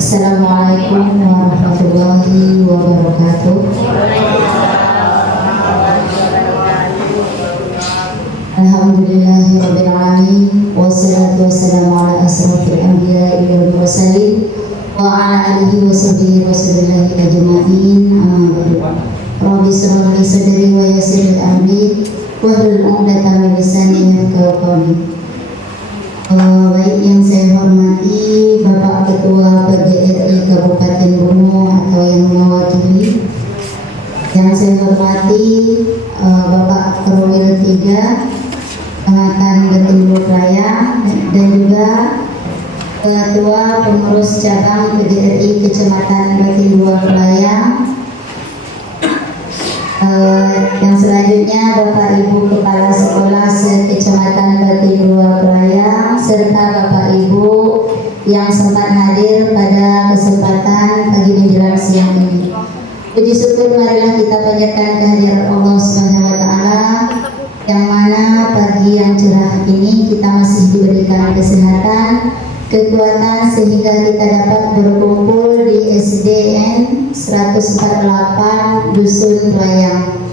Assalamualaikum warahmatullahi wabarakatuh. Alhamdulillahirabbil alamin wassalatu wassalamu ala asrofil anbiya'i wal mursalin wa ala alihi wa sahbihi rasulillahi ajma'in. Amma ba'du. Rabbi shrah li sadri wa yassir li amri wahlul 'uqdatam min lisani yafqahu qawli. Baik yang saya hormati Bapak Ketua PGRI Kabupaten Bungo atau yang mewakili, yang saya hormati Bapak Perwil 3 Kecamatan Batiluhur Raya dan juga Ketua Pengurus Cabang PGRI Kecamatan Batiluhur Raya. Yang selanjutnya Bapak Ibu Kepala Sekolah Kecamatan Batiluhur Raya serta Bapak Ibu yang sempat hadir pada kesempatan pagi menjelang siang ini. Puji syukur marilah kita panjatkan kehadiran Allah Subhanahu wa taala, yang mana pagi yang cerah ini kita masih diberikan kesehatan, kekuatan sehingga kita dapat berkumpul di SDN 148 Dusun Rayang.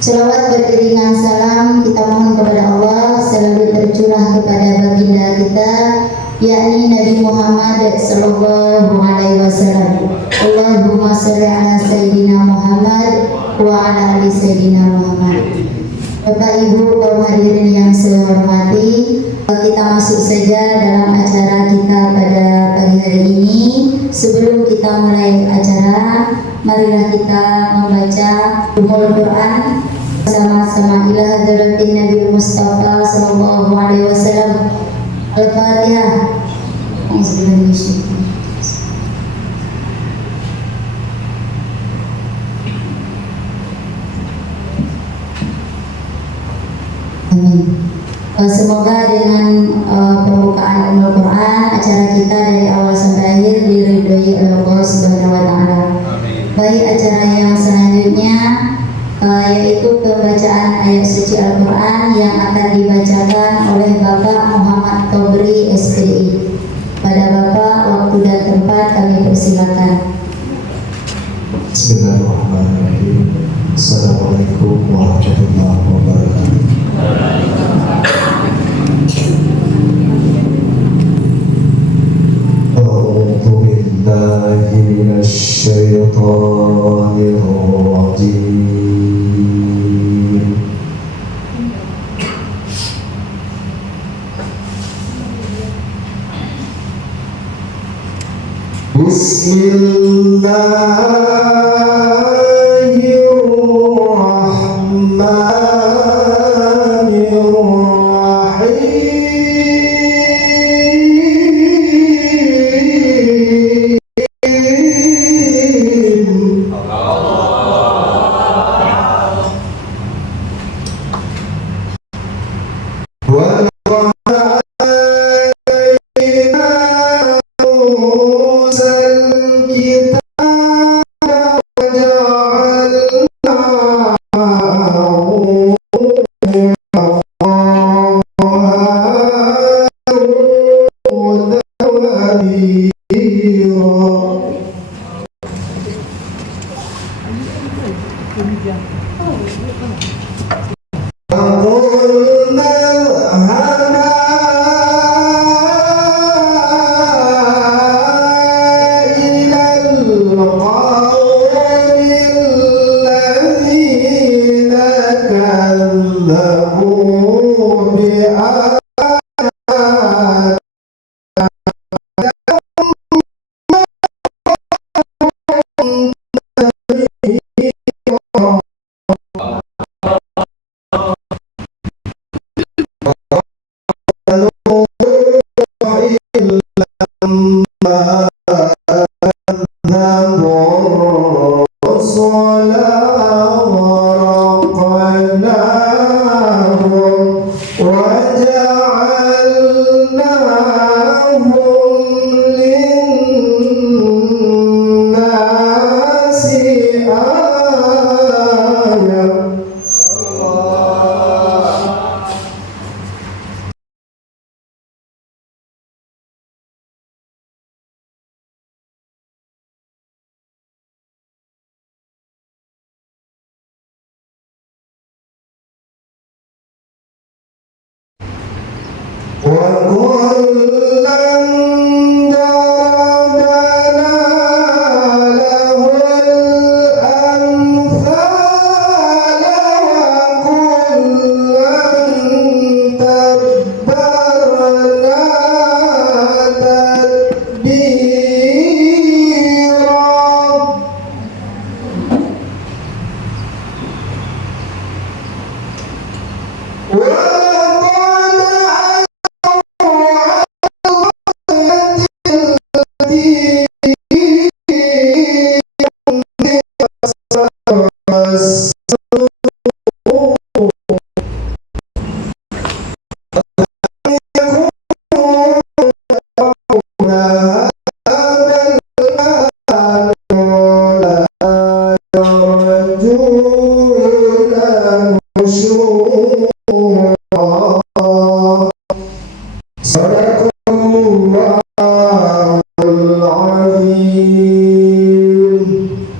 Selawat beriringan salam kita mohon kepada Allah selalu tercurah kepada baginda kita, yakni Nabi Muhammad sallallahu alaihi wasallam. Allahumma shalli ala sayyidina Muhammad wa ala ali sayyidina Muhammad. Bapak Ibu kaum hadirin yang saya hormati, kita masuk saja dalam acara kita pada pagi hari ini. Sebelum kita mulai acara, marilah kita membaca Ummul Quran sama-sama ila hadratin Nabi Mustafa sallallahu alaihi wasallam. Al-Fatihah. Amin. Semoga dengan pembukaan Ummul Quran, acara kita dari awal sampai akhir diridhoi oleh Allah Subhanahu wa taala. Baik, acara yang selanjutnya yaitu pembacaan ayat suci Al-Quran yang akan dibacakan oleh Bapak Muhammad Tobri SPDI. Pada Bapak, waktu dan tempat kami persilakan. Bismillahirrahmanirrahim. Assalamualaikum warahmatullahi wabarakatuh. A'udzu billahi minasy syaithanir rajim. كذبوا بآياتنا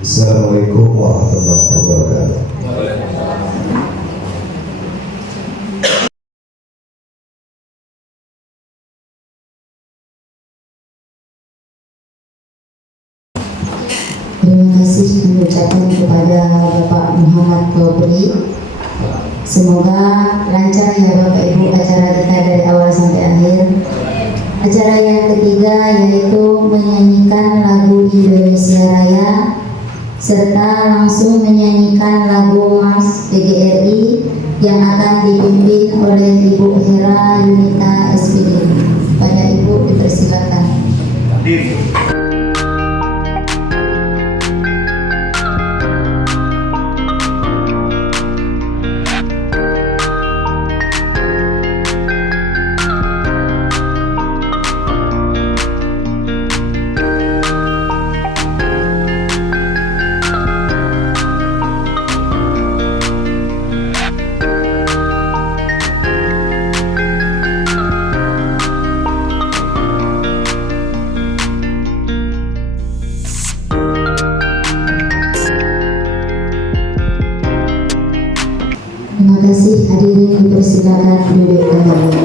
Assalamualaikum warahmatullahi wabarakatuh. Terima kasih mengucapkan kepada Bapak Muhammad Kobri. Semoga lancar ya Bapak Ibu acara kita dari awal sampai akhir. Acara yang ketiga yaitu menyanyikan lagu Indonesia Raya serta langsung menyanyikan lagu Mars PGRI yang akan dipimpin oleh Ibu Hera Yunita SPD. Pada Ibu dipersilakan. Terima kasih, hadirin dipersilakan duduk kembali.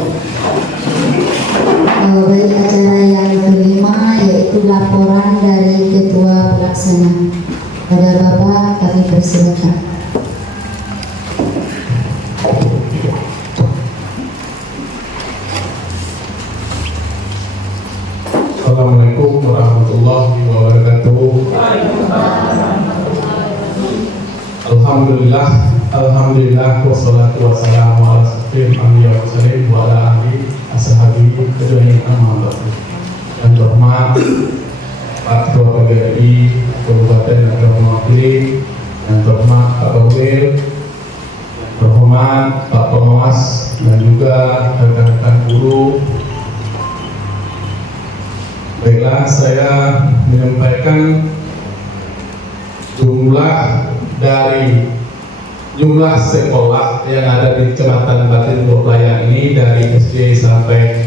Baik, acara yang kelima yaitu laporan dari Ketua Pelaksana. Pada Bapak kami persilakan. Assalamualaikum warahmatullahi wabarakatuh. Alhamdulillah wassalatu wassalamu ala asyrofil anbiya'i wal mursalin wa ala alihi ashabihi ajmain amma ba'du. Yang terhormat Pak Ketua PGRI Kabupaten Agam Mawakili, yang terhormat Pak Bawir, yang terhormat Pak Pengawas dan juga rekan-rekan guru. Baiklah, saya menyampaikan jumlah sekolah yang ada di Kecamatan Batin Dua Pelayan ini dari SD sampai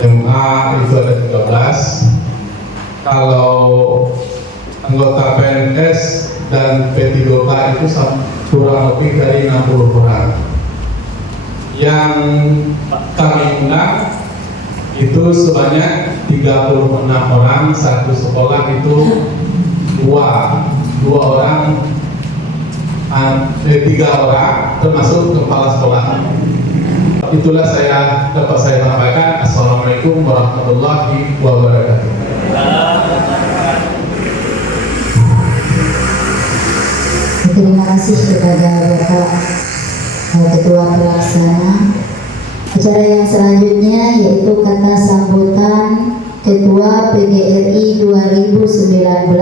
SMA itu ada 13. Kalau anggota PNS dan P3K itu kurang lebih dari 60 orang. Yang kami undang itu sebanyak 36 orang, satu sekolah itu dua orang 3 orang termasuk kepala sekolah. Itulah dapat saya sampaikan. Assalamualaikum warahmatullahi wabarakatuh. Terima kasih kepada Bapak Ketua Pelaksana. Acara yang selanjutnya yaitu kata sambutan Ketua PGRI 2019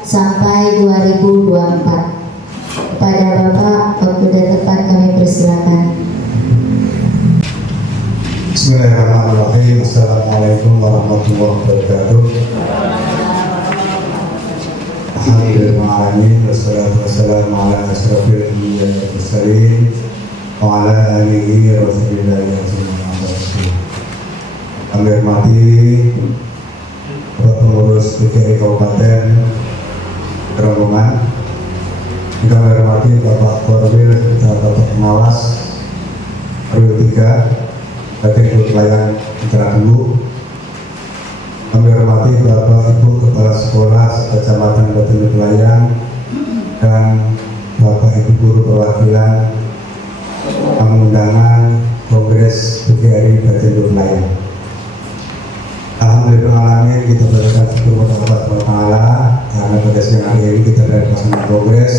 sampai 2024. Kepada Bapak, waktu dan tempat kami persilakan. Bismillahirrahmanirrahim. Assalamualaikum warahmatullahi wabarakatuh. Alhamdulillahirrahmanirrahim. Wassalatu wassalamu ala asrafil anbiya'i wal mursalin wa ala alihi wa sahbihi ajma'in. Kami hormati Bapak Pengurus PGRI Kabupaten Kerongkongan, kami hormati Bapak Korwil, Bapak Pengawas RW 3 Batin Pelayan Citra Dulu. Kami hormati Bapak Ibu Kepala Sekolah Kecamatan Batin Pelayan dan Bapak Ibu Guru Perwakilan tamu undangan Kongres PGRI Batin Pelayan. Alhamdulillah, kita berikan syukur kepada Allah Taala karena pada siang hari ini kita ada pelaksanaan kongres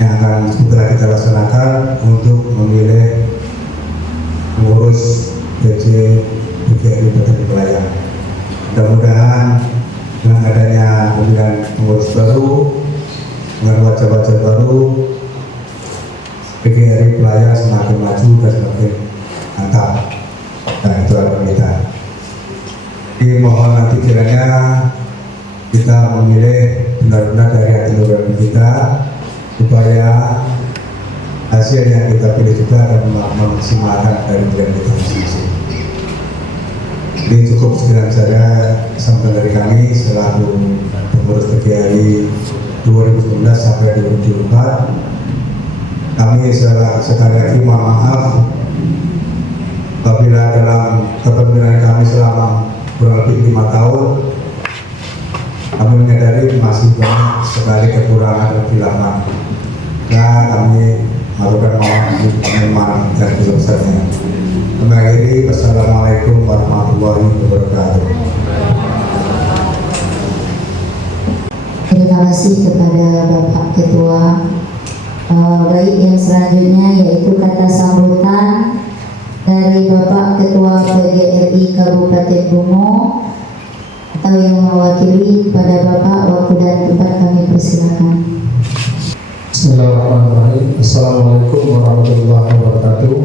yang akan segera kita laksanakan untuk memilih pengurus PC PGRI Batin Pelayan. Mudah-mudahan dengan adanya pemilihan pengurus baru, dengan wajah-wajah baru, PGRI Pelayan semakin maju dan semakin mantap. Nah, itu harapan kita. Jadi mohon nanti kiranya kita memilih benar-benar dari hati nurani kita supaya hasil yang kita pilih juga akan memaksimalkan dari pilihan kita masing-masing. Jadi cukup sekian saja sampai dari kami selaku pengurus PGRI 2019 sampai 2024. Kami sekali lagi mohon maaf apabila dalam kepemimpinan kami selama kurang lebih 5 tahun kami menyadari masih banyak sekali kekurangan dan kehilafan. Dan kami melakukan mohon dan kebesarnya. Kami akhiri, wassalamualaikum warahmatullahi wabarakatuh. Terima kasih kepada Bapak Ketua. Baik, yang selanjutnya yaitu kata sambutan dari Bapak Ketua PGRI Kabupaten Bungo atau yang mewakili kepada Bapak, waktu dan tempat kami persilakan. Bismillahirrahmanirrahim. Assalamualaikum warahmatullahi wabarakatuh.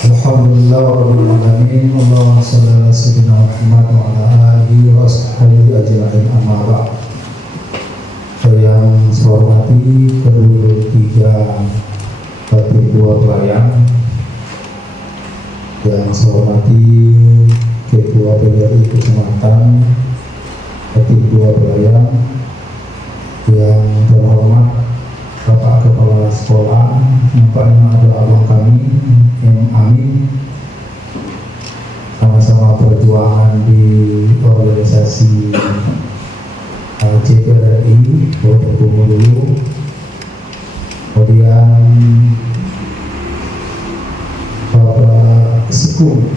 Alhamdulillah rabbil alamin. Allahumma shalli ala sayyidina Muhammad wa ala alihi wa sahbihi ajma'in, amma ba'd. Yang saya hormati kedua tiga Batin Dua Pelayan, yang saya hormati Ketua PGRI Kecamatan Batin Dua Pelayan, yang terhormat Bapak Kepala Sekolah, nampaknya adalah abang kami, Amin, sama-sama perjuangan di organisasi CPRI, Bapak Bungo dulu, kemudian Bapak Sekung,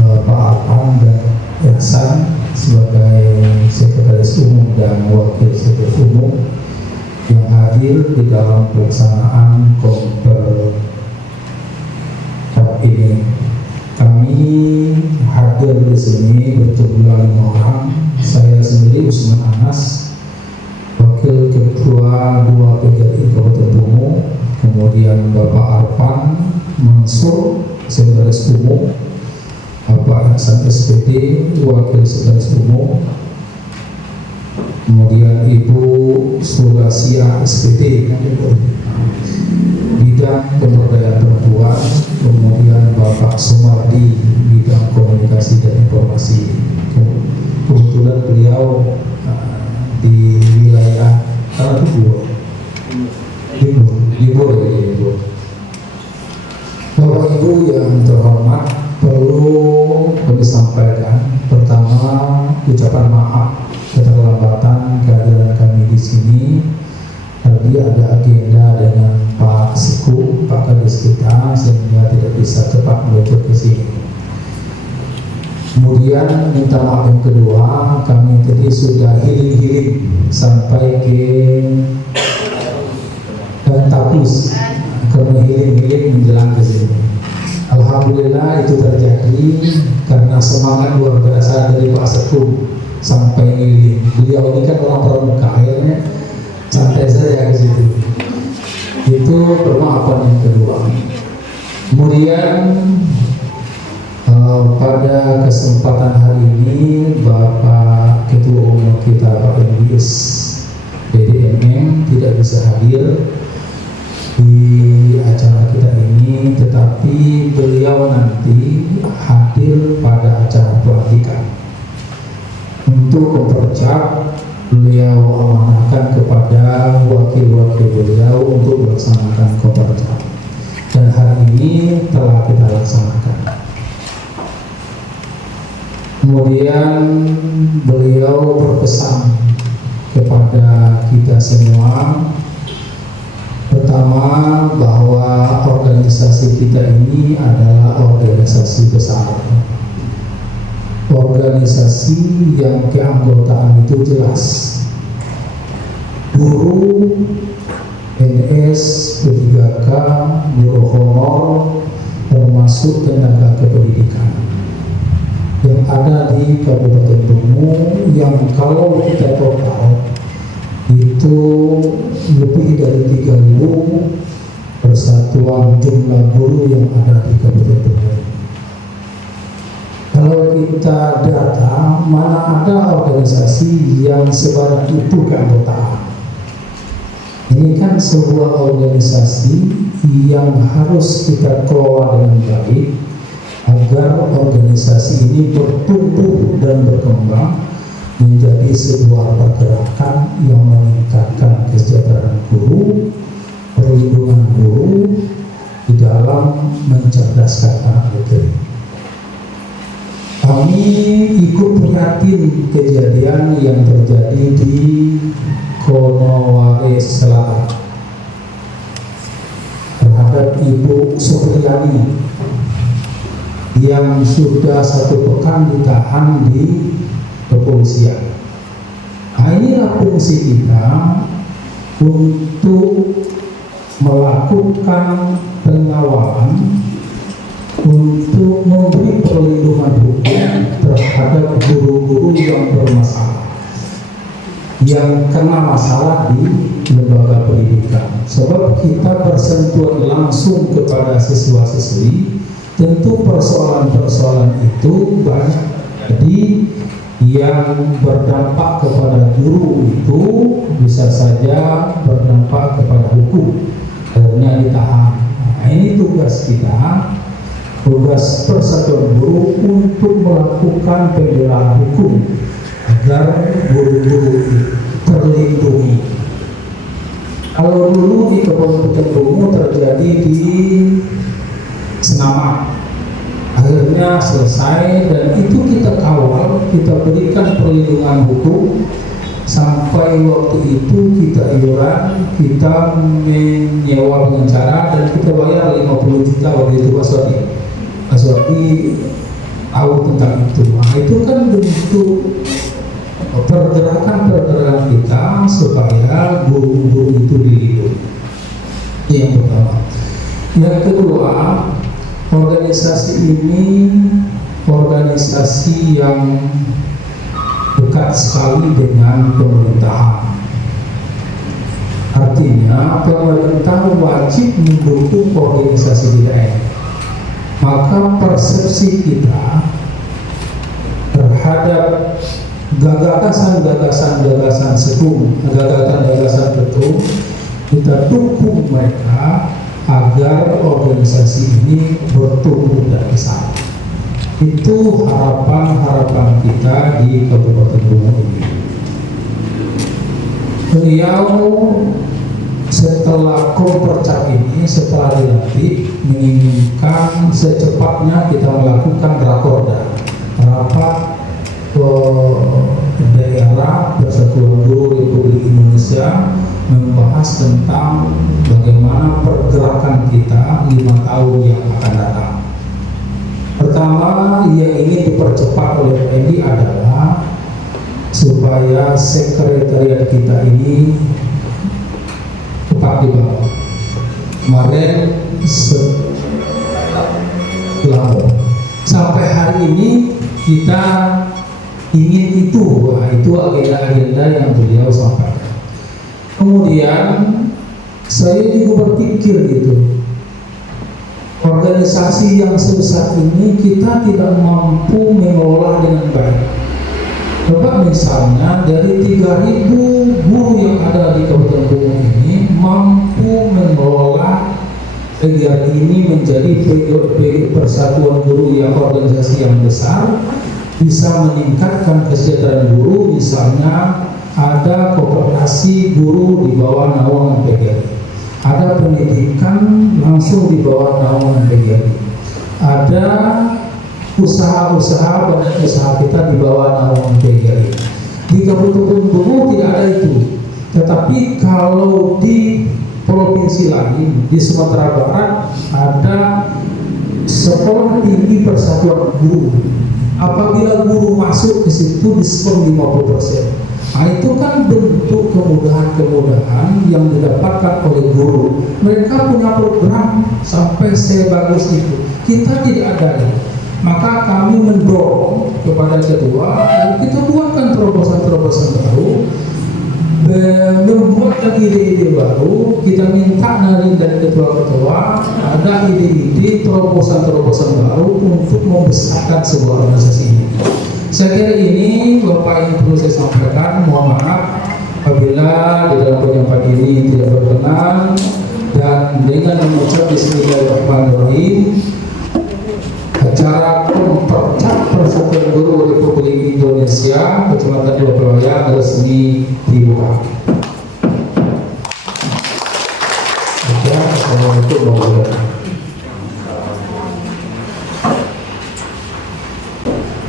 Pak Arpan dan Ihsan sebagai Sekretaris Umum dan Wakil Sekretaris Umum yang hadir di dalam pelaksanaan konfer ini. Kami hadir di sini berjumlah 5 orang. Saya sendiri Usman Anas, Wakil Ketua 2 PGRI Kabupaten Bungo, kemudian Bapak Arpan Mansur, Sekretaris Umum, Bapak Hasan SPD, Wakil Sekretaris Umum, kemudian Ibu Sulasia SPD, bidang pemberdayaan perempuan, kemudian Bapak Sumardi, bidang komunikasi dan informasi. Kebetulan beliau di wilayah Libur. Bapak Ibu yang terhormat, perlu kami sampaikan pertama ucapan maaf keterlambatan kehadiran di sini. Tadi ada agenda dengan Pak Seku, Pak Kades kita, sehingga tidak bisa cepat meluncur ke sini. Kemudian minta maaf yang kedua, kami tadi sudah healing sampai ke Tapus, karena healing menjelang ke sini. Alhamdulillah itu terjadi karena semangat luar biasa dari Pak Seku sampai healing. Beliau ini kan orang pramuka, akhirnya santai saja ke situ. Itu permaafan yang kedua. Kemudian pada kesempatan hari ini Bapak Ketua Umum kita Pak Enggis BDMM tidak bisa hadir di acara kita ini, tetapi beliau nanti hadir pada acara pelantikan. Untuk mempercepat, beliau amanahkan kepada wakil-wakil beliau untuk melaksanakan kompercap, dan hari ini telah kita laksanakan. Kemudian beliau berpesan kepada kita semua, pertama bahwa organisasi kita ini adalah organisasi besar, organisasi yang keanggotaan itu jelas, guru, NS, P3K, guru honor, termasuk tenaga kependidikan yang ada di Kabupaten Bungu, yang kalau kita total itu lebih dari 3.000 persatuan jumlah guru yang ada di Kabupaten Bungu. Kalau kita data, mana ada organisasi yang sebanyak itu keanggotaan. Ini kan sebuah organisasi yang harus kita kelola dengan baik agar organisasi ini bertumbuh dan berkembang menjadi sebuah pergerakan yang meningkatkan kesejahteraan guru, perlindungan guru di dalam mencerdaskan anak negeri. Kami ikut prihatin kejadian yang terjadi di Konoware Selatan terhadap Ibu Supriyani yang sudah 1 pekan ditahan di kepolisian. Nah, inilah fungsi kita untuk melakukan pengawalan, untuk memberi perlindungan hukum terhadap guru-guru yang bermasalah, yang kena masalah di lembaga pendidikan. Sebab kita bersentuhan langsung kepada siswa-siswi, tentu persoalan-persoalan itu banyak. Jadi yang berdampak kepada guru itu bisa saja berdampak kepada hukum, akhirnya ditahan. Nah, ini tugas kita, tugas Persatuan Guru untuk melakukan pembelaan hukum agar guru-guru terlindungi. Kalau dulu di Kabupaten Bungu terjadi di Senaman, akhirnya selesai, dan itu kita kawal, kita berikan perlindungan hukum sampai waktu itu kita iuran, kita menyewa pengacara, dan kita bayar 50 juta waktu itu. Pak Swati tahu tentang itu. Nah, itu kan bentuk pergerakan kita supaya guru-guru itu dilindungi. Yang pertama. Yang kedua, organisasi ini organisasi yang dekat sekali dengan pemerintahan. Artinya pemerintah wajib mendukung organisasi kita. Maka persepsi kita terhadap gagasan-gagasan Sekum, gagasan-gagasan betul, kita dukung mereka agar organisasi ini bertumbuh dan besar. Itu harapan-harapan kita di Kabupaten Bungu ini. Beliau setelah kompercap ini, setelah dilantik, menginginkan secepatnya kita melakukan rakorda, rapat daerah acara Persatuan Guru Republik Indonesia membahas tentang bagaimana pergerakan kita 5 tahun yang akan datang. Pertama yang ingin dipercepat oleh PMI adalah supaya sekretariat kita ini tetap dibangun. Kemarin sampai hari ini kita ingin itu agenda-agenda yang beliau sampaikan. Kemudian saya juga berpikir gitu, organisasi yang sebesar ini kita tidak mampu mengelola dengan baik. Coba misalnya dari 3.000 guru yang ada di Kabupaten Bungo ini mampu mengelola kegiatan ini menjadi persatuan guru yang organisasi yang besar, bisa meningkatkan kesejahteraan guru. Misalnya ada koperasi guru di bawah naungan PGRI, ada pendidikan langsung di bawah naungan PGRI, ada usaha-usaha banyak usaha kita di bawah naungan PGRI. Di Kabupaten Bungo tidak ada itu. Tetapi kalau di provinsi lain, di Sumatera Barat ada sekolah tinggi persatuan guru. Apabila guru masuk ke situ diskon 50%. Nah, itu kan bentuk kemudahan-kemudahan yang didapatkan oleh guru. Mereka punya program sampai sebagus itu. Kita tidak ada. Maka kami mendorong kepada ketua, kita buatkan terobosan-terobosan baru, membuatkan ide-ide baru. Kita minta dari ketua-ketua ada ide-ide terobosan-terobosan baru untuk membesarkan sebuah organisasi ini. Saya kira ini Bapak yang perlu saya sampaikan. Mohon maaf apabila di dalam penyampaian ini tidak berkenan, dan dengan mengucap Bismillahirrahmanirrahim, acara Mempercap Persatuan Guru Republik Indonesia Kecamatan Dua Pelawaya resmi dibuka. Assalamualaikum warahmatullahi wabarakatuh.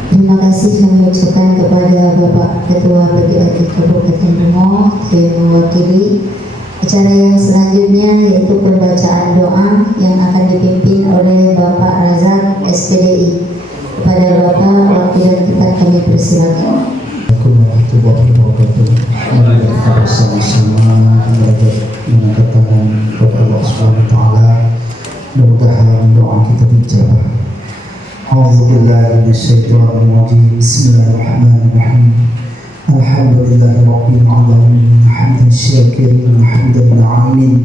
Terima kasih kami ucapkan kepada Bapak Ketua PGRI Kabupaten Bungo yang mewakili acara yang selanjutnya, yaitu pembacaan doa yang akan dipimpin oleh Bapak Razak SPDI. Kepada Bapak, waktu dan tempat kami persilakan. Assalamualaikum warahmatullahi wabarakatuh. Mari kita bersama-sama mengangkat tangan kepada Allah Subhanahu wa taala. Mudah-mudahan doa kita dijabah. A'udzubillahi minasyaitonir rajim. Bismillahirrahmanirrahim. Alhamdulillahirabbil alamin. Hamdan syakirin wa hamdan alamin.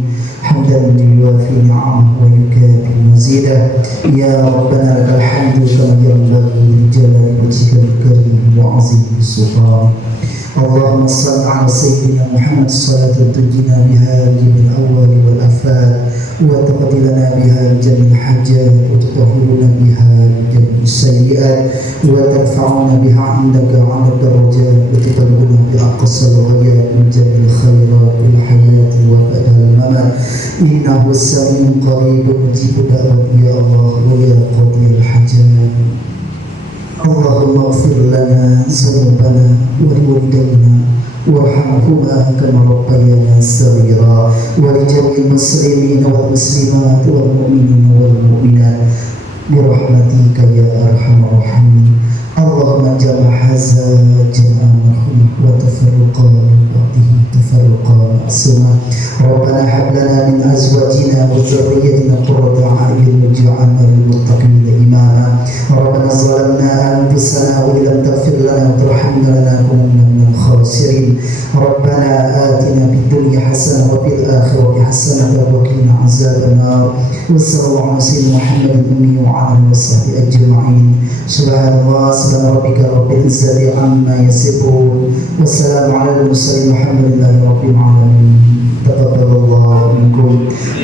حمدا يوافي نعمه ويكافئ مزيدا. يا ربنا لك الحمد كما ينبغي لجلال وجهك الكريم وعظيم سلطانك. اللهم صل على سيدنا محمد صلاة تنجينا بها من الأول والآفات، وتقضي لنا بها جميع الحاجات، وتطهرنا بها جميع السيئات، وترفعنا بها عندك على الدرجات، وتبلغنا بأقصى الغايات من جميع الخيرات في الحياة وبعد الممات. إنه السميع قريب مجيب الدعوات يا الله ويا قاضي الحاجات. اللهم اغفر لنا ذنوبنا ولوالدينا وارحمهما كما ربيانا صغيرا، ولجميع المسلمين والمسلمات والمؤمنين والمؤمنات برحمتك يا ارحم الراحمين. اللهم جمع هذا جمعا مرحوما وتفرقا من بعده تفرقا معصوما. ربنا هب لنا من ازواجنا وذريتنا قرة اعين واجعلنا للمتقين اماما. ربنا ظلمنا انفسنا وان لم تغفر لنا وترحمنا لنكونن من الخاسرين. ربنا آتنا في الدنيا حسنة وفي الآخرة حسنة وقنا عذاب النار. وصلى الله على سيدنا محمد الأمي وعلى آله وصحبه أجمعين. سبحان الله، سبحان ربك رب العزة عما يصفون، والسلام على المرسلين والحمد لله رب العالمين. تقبل الله منكم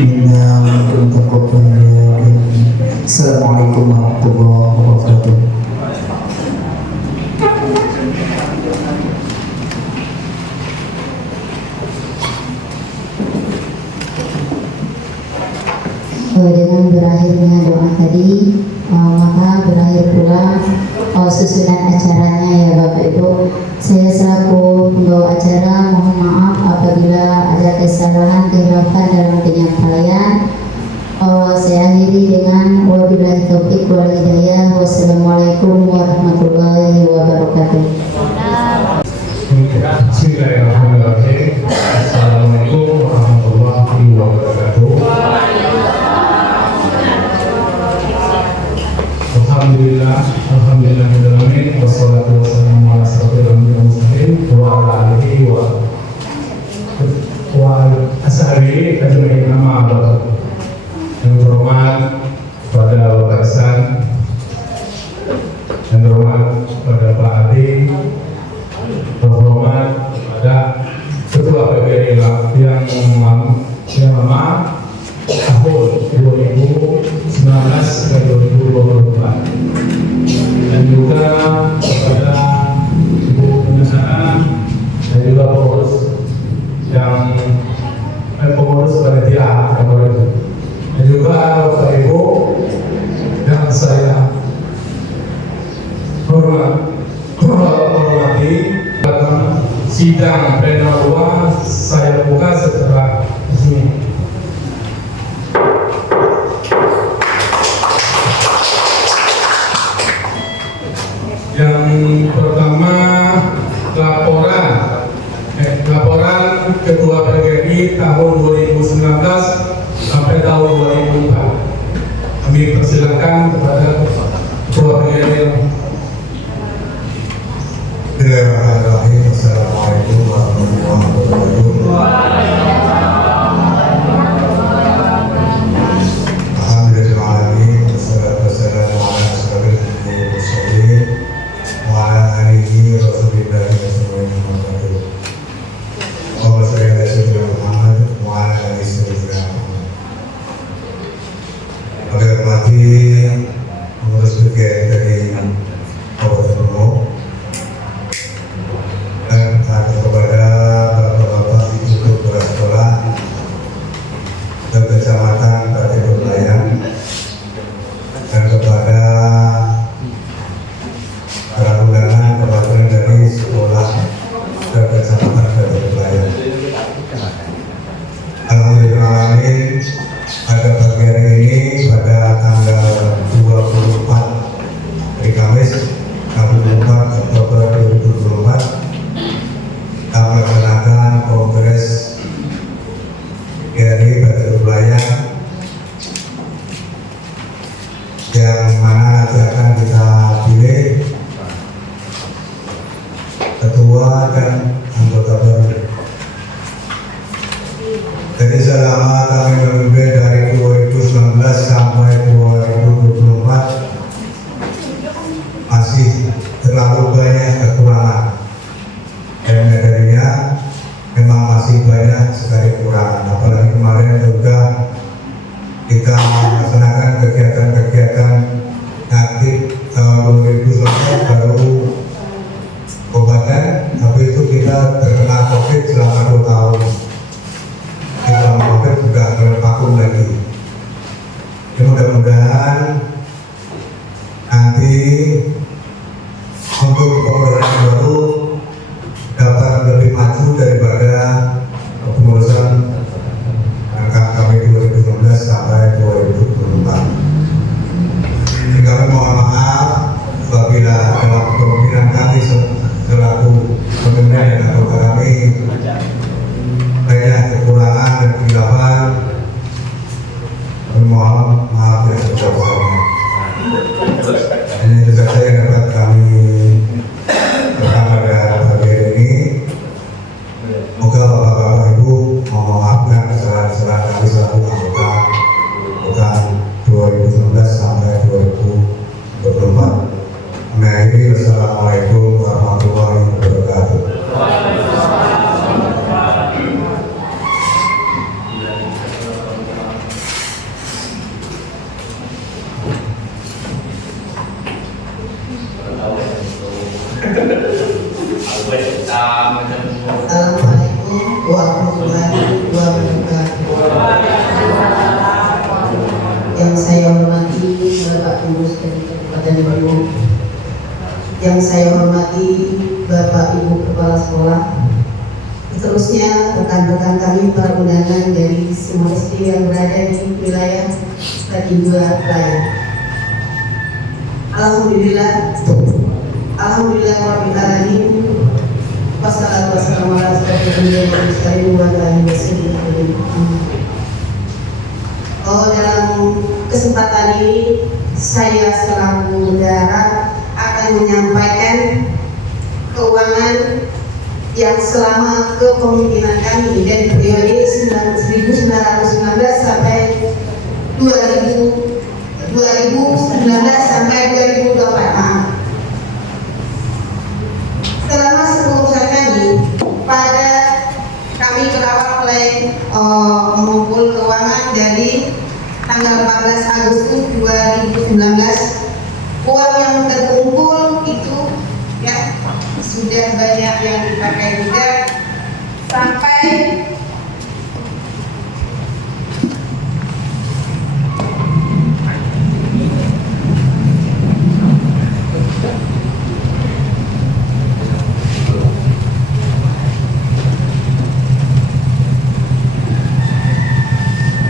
منا ومنكم تقبل يا كريم. السلام عليكم ورحمة الله وبركاته. Dengan berakhirnya doa tadi, maka berakhir pula susunan acaranya ya Bapak Ibu. Saya selaku pembawa acara mohon maaf apabila ada kesalahan kehilafan dalam penyampaian. Saya akhiri dengan wabillahi taufiq wal hidayah. Wassalamualaikum warahmatullahi wabarakatuh. Bismillahirrahmanirrahim. Assalamualaikum warahmatullahi wabarakatuh. Alhamdulillahirrahmanirrahim. Wassalatu wassalamu ala asyrofil anbiya'i wal mursalin wa ala alihi wa ashabihi ajma'in, amma ba'du. Yang terhormat pada Bapak Ihsan, yang terhormat pada Pak Adi, terhormat pada Ketua PBRI yang lama tahun 2019 ke 2024, dan juga kepada Ibu Penyelenggaraan dan juga pengurus pengurus panitia yang baru, dan juga Bapak Ibu yang saya hormati. Sidang pleno 2 saya buka secara resmi. Yang pertama, laporan Ketua PGRI tahun 2019 sampai tahun 2004. Kami persilakan kepada Ketua PGRI. Bismillahirrahmanirrahim. Assalamualaikum warahmatullahi wabarakatuh. Alhamdulillahirrahmanirrahim. Wassalatu wassalamu ala asyrofil anbiya'i wal mursalin wa ala alihi rasulillahi wa sallam. Allahumma shalli ala sayyidina Muhammad wa ala ali sayyidina Muhammad. Kami hormati pengurus PGRI dari Kabupaten Bromo, dan kepada bapak-bapak ibu kepala sekolah dan kecamatan Bati Berlayang, dan kepada para undangan perwakilan dari sekolah dan kecamatan Bati Berlayang. Alhamdulillah, pada pagi hari ini pada tanggal 24 hari Kamis 24 Oktober 2024 kita melaksanakan kongres PGRI Bati Berlayang, yang mana nanti akan kita pilih ketua dan anggota baru. Jadi selama kami memimpin dari 2019 sampai 2024 masih terlalu banyak kekurangan. Dan materinya memang masih banyak sekali kurang. Apalagi kemarin juga kita melaksanakan kegiatan-kegiatan aktif tahun 2019 baru kabupaten, tapi itu kita terkena COVID selama 2 tahun. Kita COVID juga vakum lagi. Jadi mudah-mudahan nanti untuk pemerintahan baru dapat lebih maju daripada kepengurusan kami 2019 sampai 2024. Jadi kami mohon maaf apabila dalam kepemimpinan kami selaku pemimpin dan anggota kami banyak kekurangan dan kehilafan. Mohon maaf yang sebesar-besarnya. Ini itu saja yang dapat kami pertama pada pagi ini. Moga bapak-bapak ibu memaafkan kesalahan-kesalahan kami selaku anggota tahun 2019 sampai 2024. Mengakhiri, wassalamualaikum warahmatullahi wabarakatuh. Assalamualaikum warahmatullahi wabarakatuh. Yang saya hormati Bapak Pengurus dari Kabupaten Bromo, provinsi yang berada di wilayah Batibua Raya. Alhamdulillah rabbil alamin. Wassalatu wassalamu ala asyrofil mursalin wa ala alihi wasallam. Dalam kesempatan ini saya selaku bendahara akan menyampaikan keuangan yang selama kepemimpinan kami dari periode 1919 sampai 2019 sampai 2024. Selama 10 bulan kami pada kami berawal mulai mengumpul keuangan dari tanggal 14 Agustus 2019. Uang yang terkumpul itu ya sudah banyak yang dipakai juga sampai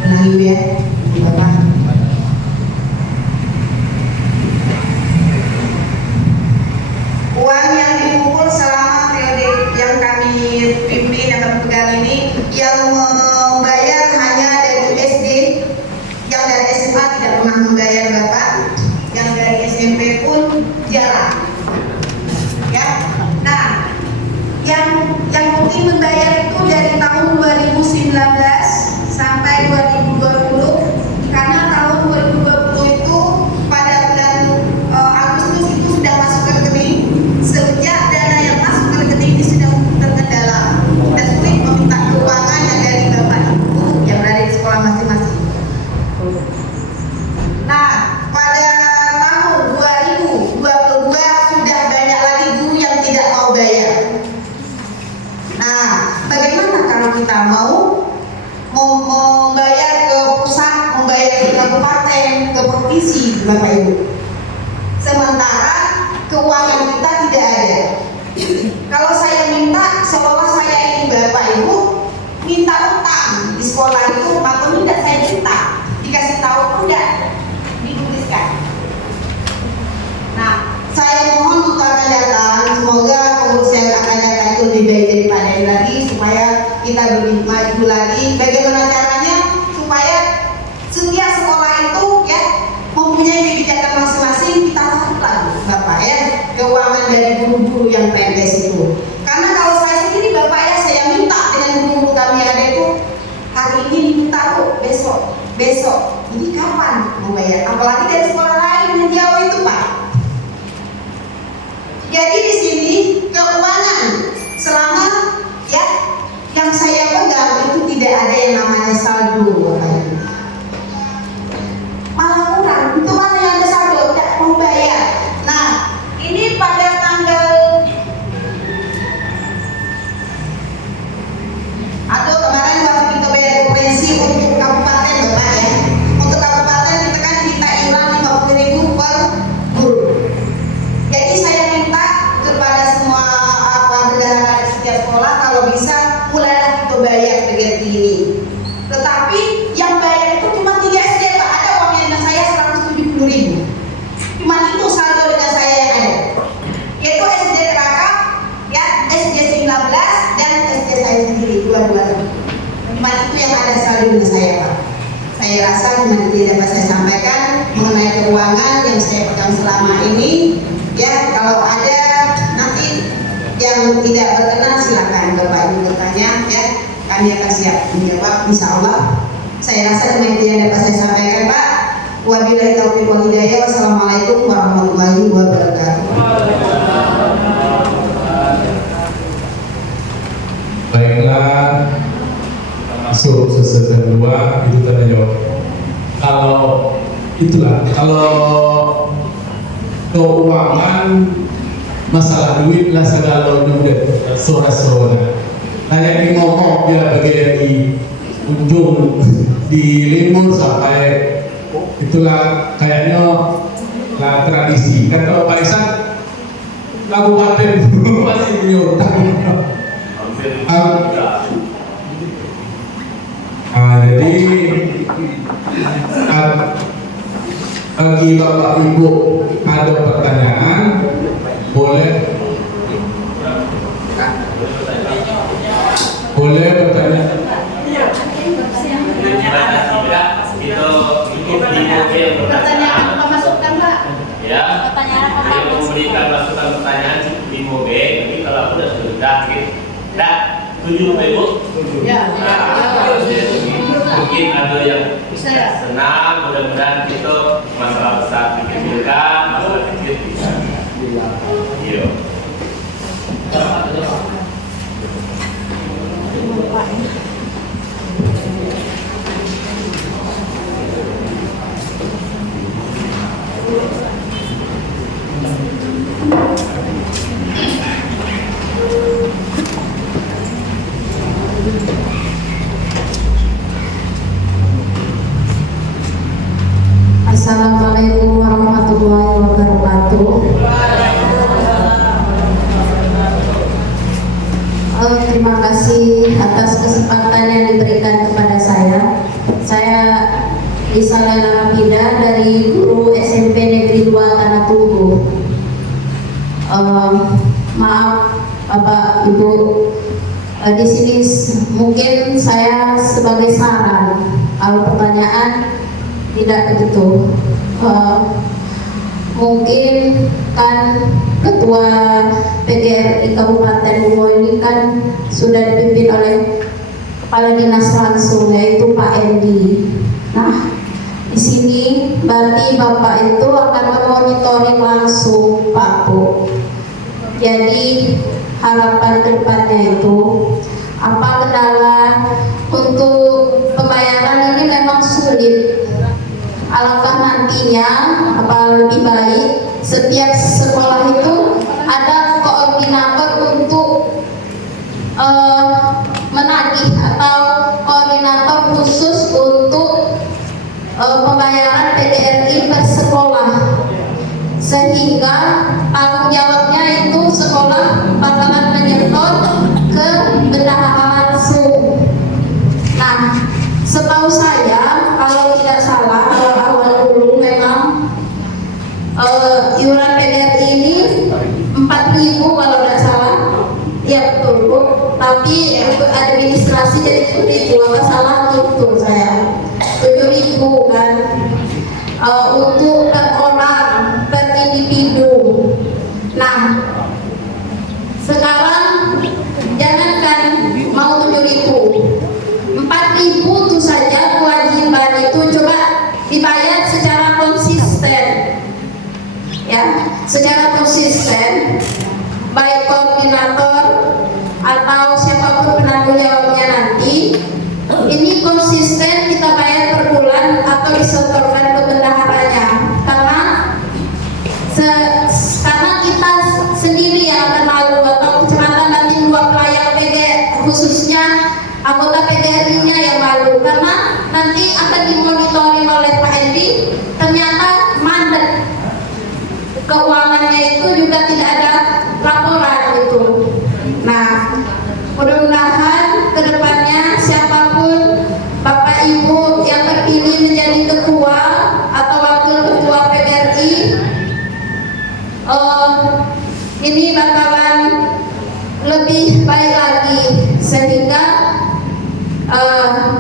ulangi ya Bapak. Uang yang dikumpul selama periode yang kami pimpin atau pegang ini, yang membayar hanya dari SD, yang dari SMA tidak pernah membayar Bapak, yang dari SMP pun jarang. Ya, nah, yang penting membayar itu dari tahun 2019 sampai 2020, karena tahun 2020 itu pada bulan Agustus itu sudah masuk ke rekening. Sejak dana yang masuk ke rekening ini sudah terkendala dan sulit meminta keuangan yang dari Bapak Ibu yang berada di sekolah masing-masing. Nah, pada tahun 2022 sudah banyak lagi guru yang tidak mau bayar. Nah, bagaimana kalau kita mau membayar ke pusat, membayar ke kabupaten, ke provinsi, Bapak Ibu? Sementara keuangan kita tidak ada. Kalau saya minta, seolah saya ini Bapak Ibu minta utang di sekolah itu, maka tidak saya minta, dikasih tahu pun tidak dituliskan. Nah, saya mohon untuk akan datang, semoga pengurus yang akan datang itu lebih baik daripada ini lagi, supaya kita lebih maju lagi. Bagaimana caranya supaya setiap sekolah itu ya mempunyai kebijakan masing-masing, kita lakukan lagi Bapak ya, keuangan dari guru-guru yang PNS itu. Karena kalau saya sendiri Bapak ya, saya minta dengan guru-guru kami ada itu, hari ini diminta kok, besok ini kapan mau bayar? Apalagi dari sekolah lain yang jauh itu Pak. Jadi di sini keuangan selama ya yang saya pegang itu tidak ada yang namanya saldo Bapak Ibu. Malah kurang, itu mana yang ada saldo, tidak mau bayar. Nah, ini pada tanggal kemarin waktu kita bayar provinsi untuk kabupaten Bapak ya. Untuk kabupaten kita kan minta iuran 50.000 per guru. Jadi saya minta kepada semua bendahara di setiap sekolah kalau bisa mulailah kita bayar PGRI ini. Tetapi yang bayar itu cuma 3 SD Pak. Ada uangnya dengan saya 170.000. Cuma itu saldo dengan saya yang ada. Yaitu SD Teraka, ya SD 19 dan SD saya sendiri dua-duanya. Cuma itu yang ada saldo dengan saya Pak. Saya rasa dengan itu dapat saya sampaikan mengenai keuangan yang saya pegang selama ini. Ya, kalau ada nanti yang tidak berkenan silakan Bapak Ibu bertanya ya, kami akan siap menjawab insya Allah. Saya rasa dengan itu yang dapat saya sampaikan Pak. Wabillahi taufiq wal hidayah. Wassalamualaikum warahmatullahi wabarakatuh. Baiklah, masuk sesi kedua itu tanya jawab. Kalau keuangan masalah duit lah segala udah sore-sore. Tanya di ngomong biar bagian di ujung di limur sampai itulah kayaknya lah tradisi. Kan kalau Pak Isan kabupaten masih punya utang. Jadi bagi Bapak Ibu ada pertanyaan, boleh bertanya. Pertanyaan apa masukkan Pak? Ya, yang memberikan masukan pertanyaan di Mobe, tapi kalau aku sudah tidak setuju Pak Ibu? Ya. Mungkin ada yang senang, mudah-mudahan itu masalah besar dikecilkan, masalah kecil bisa. Iya. Assalamualaikum warahmatullahi wabarakatuh. Terima kasih atas kesempatan yang diberikan kepada saya. Saya Lisa Lela Rapida dari guru SMP Negeri 2 Tanah Tunggu. Maaf Bapak Ibu, di sini mungkin saya sebagai saran, kalau pertanyaan tidak begitu. Mungkin kan Ketua PGRI Kabupaten Bungo ini kan sudah dipimpin oleh Kepala Dinas langsung, yaitu Pak Endi. Nah, di sini berarti Bapak itu akan memonitoring langsung Pak Bu. Jadi harapan kedepannya itu apa kendala untuk pembayaran ini memang sulit. Alangkah nantinya apa lebih baik setiap sekolah itu ada koordinator untuk menagih atau koordinator khusus untuk pembayaran PGRI per sekolah, sehingga tanggung jawabnya itu sekolah bakalan menyetor ke bendahara langsung. Nah, setahu saya kalau tidak salah awal dulu memang iuran PGRI ini 4.000 kalau tidak salah. Ya betul Bu, tapi untuk administrasi jadi 7.000, apa salah betul saya 7.000 kan, untuk per orang, per individu. Nah, sekarang jangankan mau 7.000, 4.000 itu saja kewajiban itu coba dibayar secara konsisten, ya, secara konsisten, baik koordinator atau siapapun penanggung jawabnya nanti, ini konsisten kita bayar per bulan atau disetorkan ke bendaharanya, karena kita sendiri yang akan malu, atau kecamatan nanti dua pelayan PG khususnya anggota PGRI-nya yang malu, karena nanti akan dimonitoring oleh Pak Endi, ternyata mandat keuangannya itu juga tidak ada laporan gitu. Nah, mudah-mudahan kedepannya siapapun Bapak Ibu yang terpilih menjadi ketua atau wakil ketua PGRI, ini bakalan lebih baik lagi, sehingga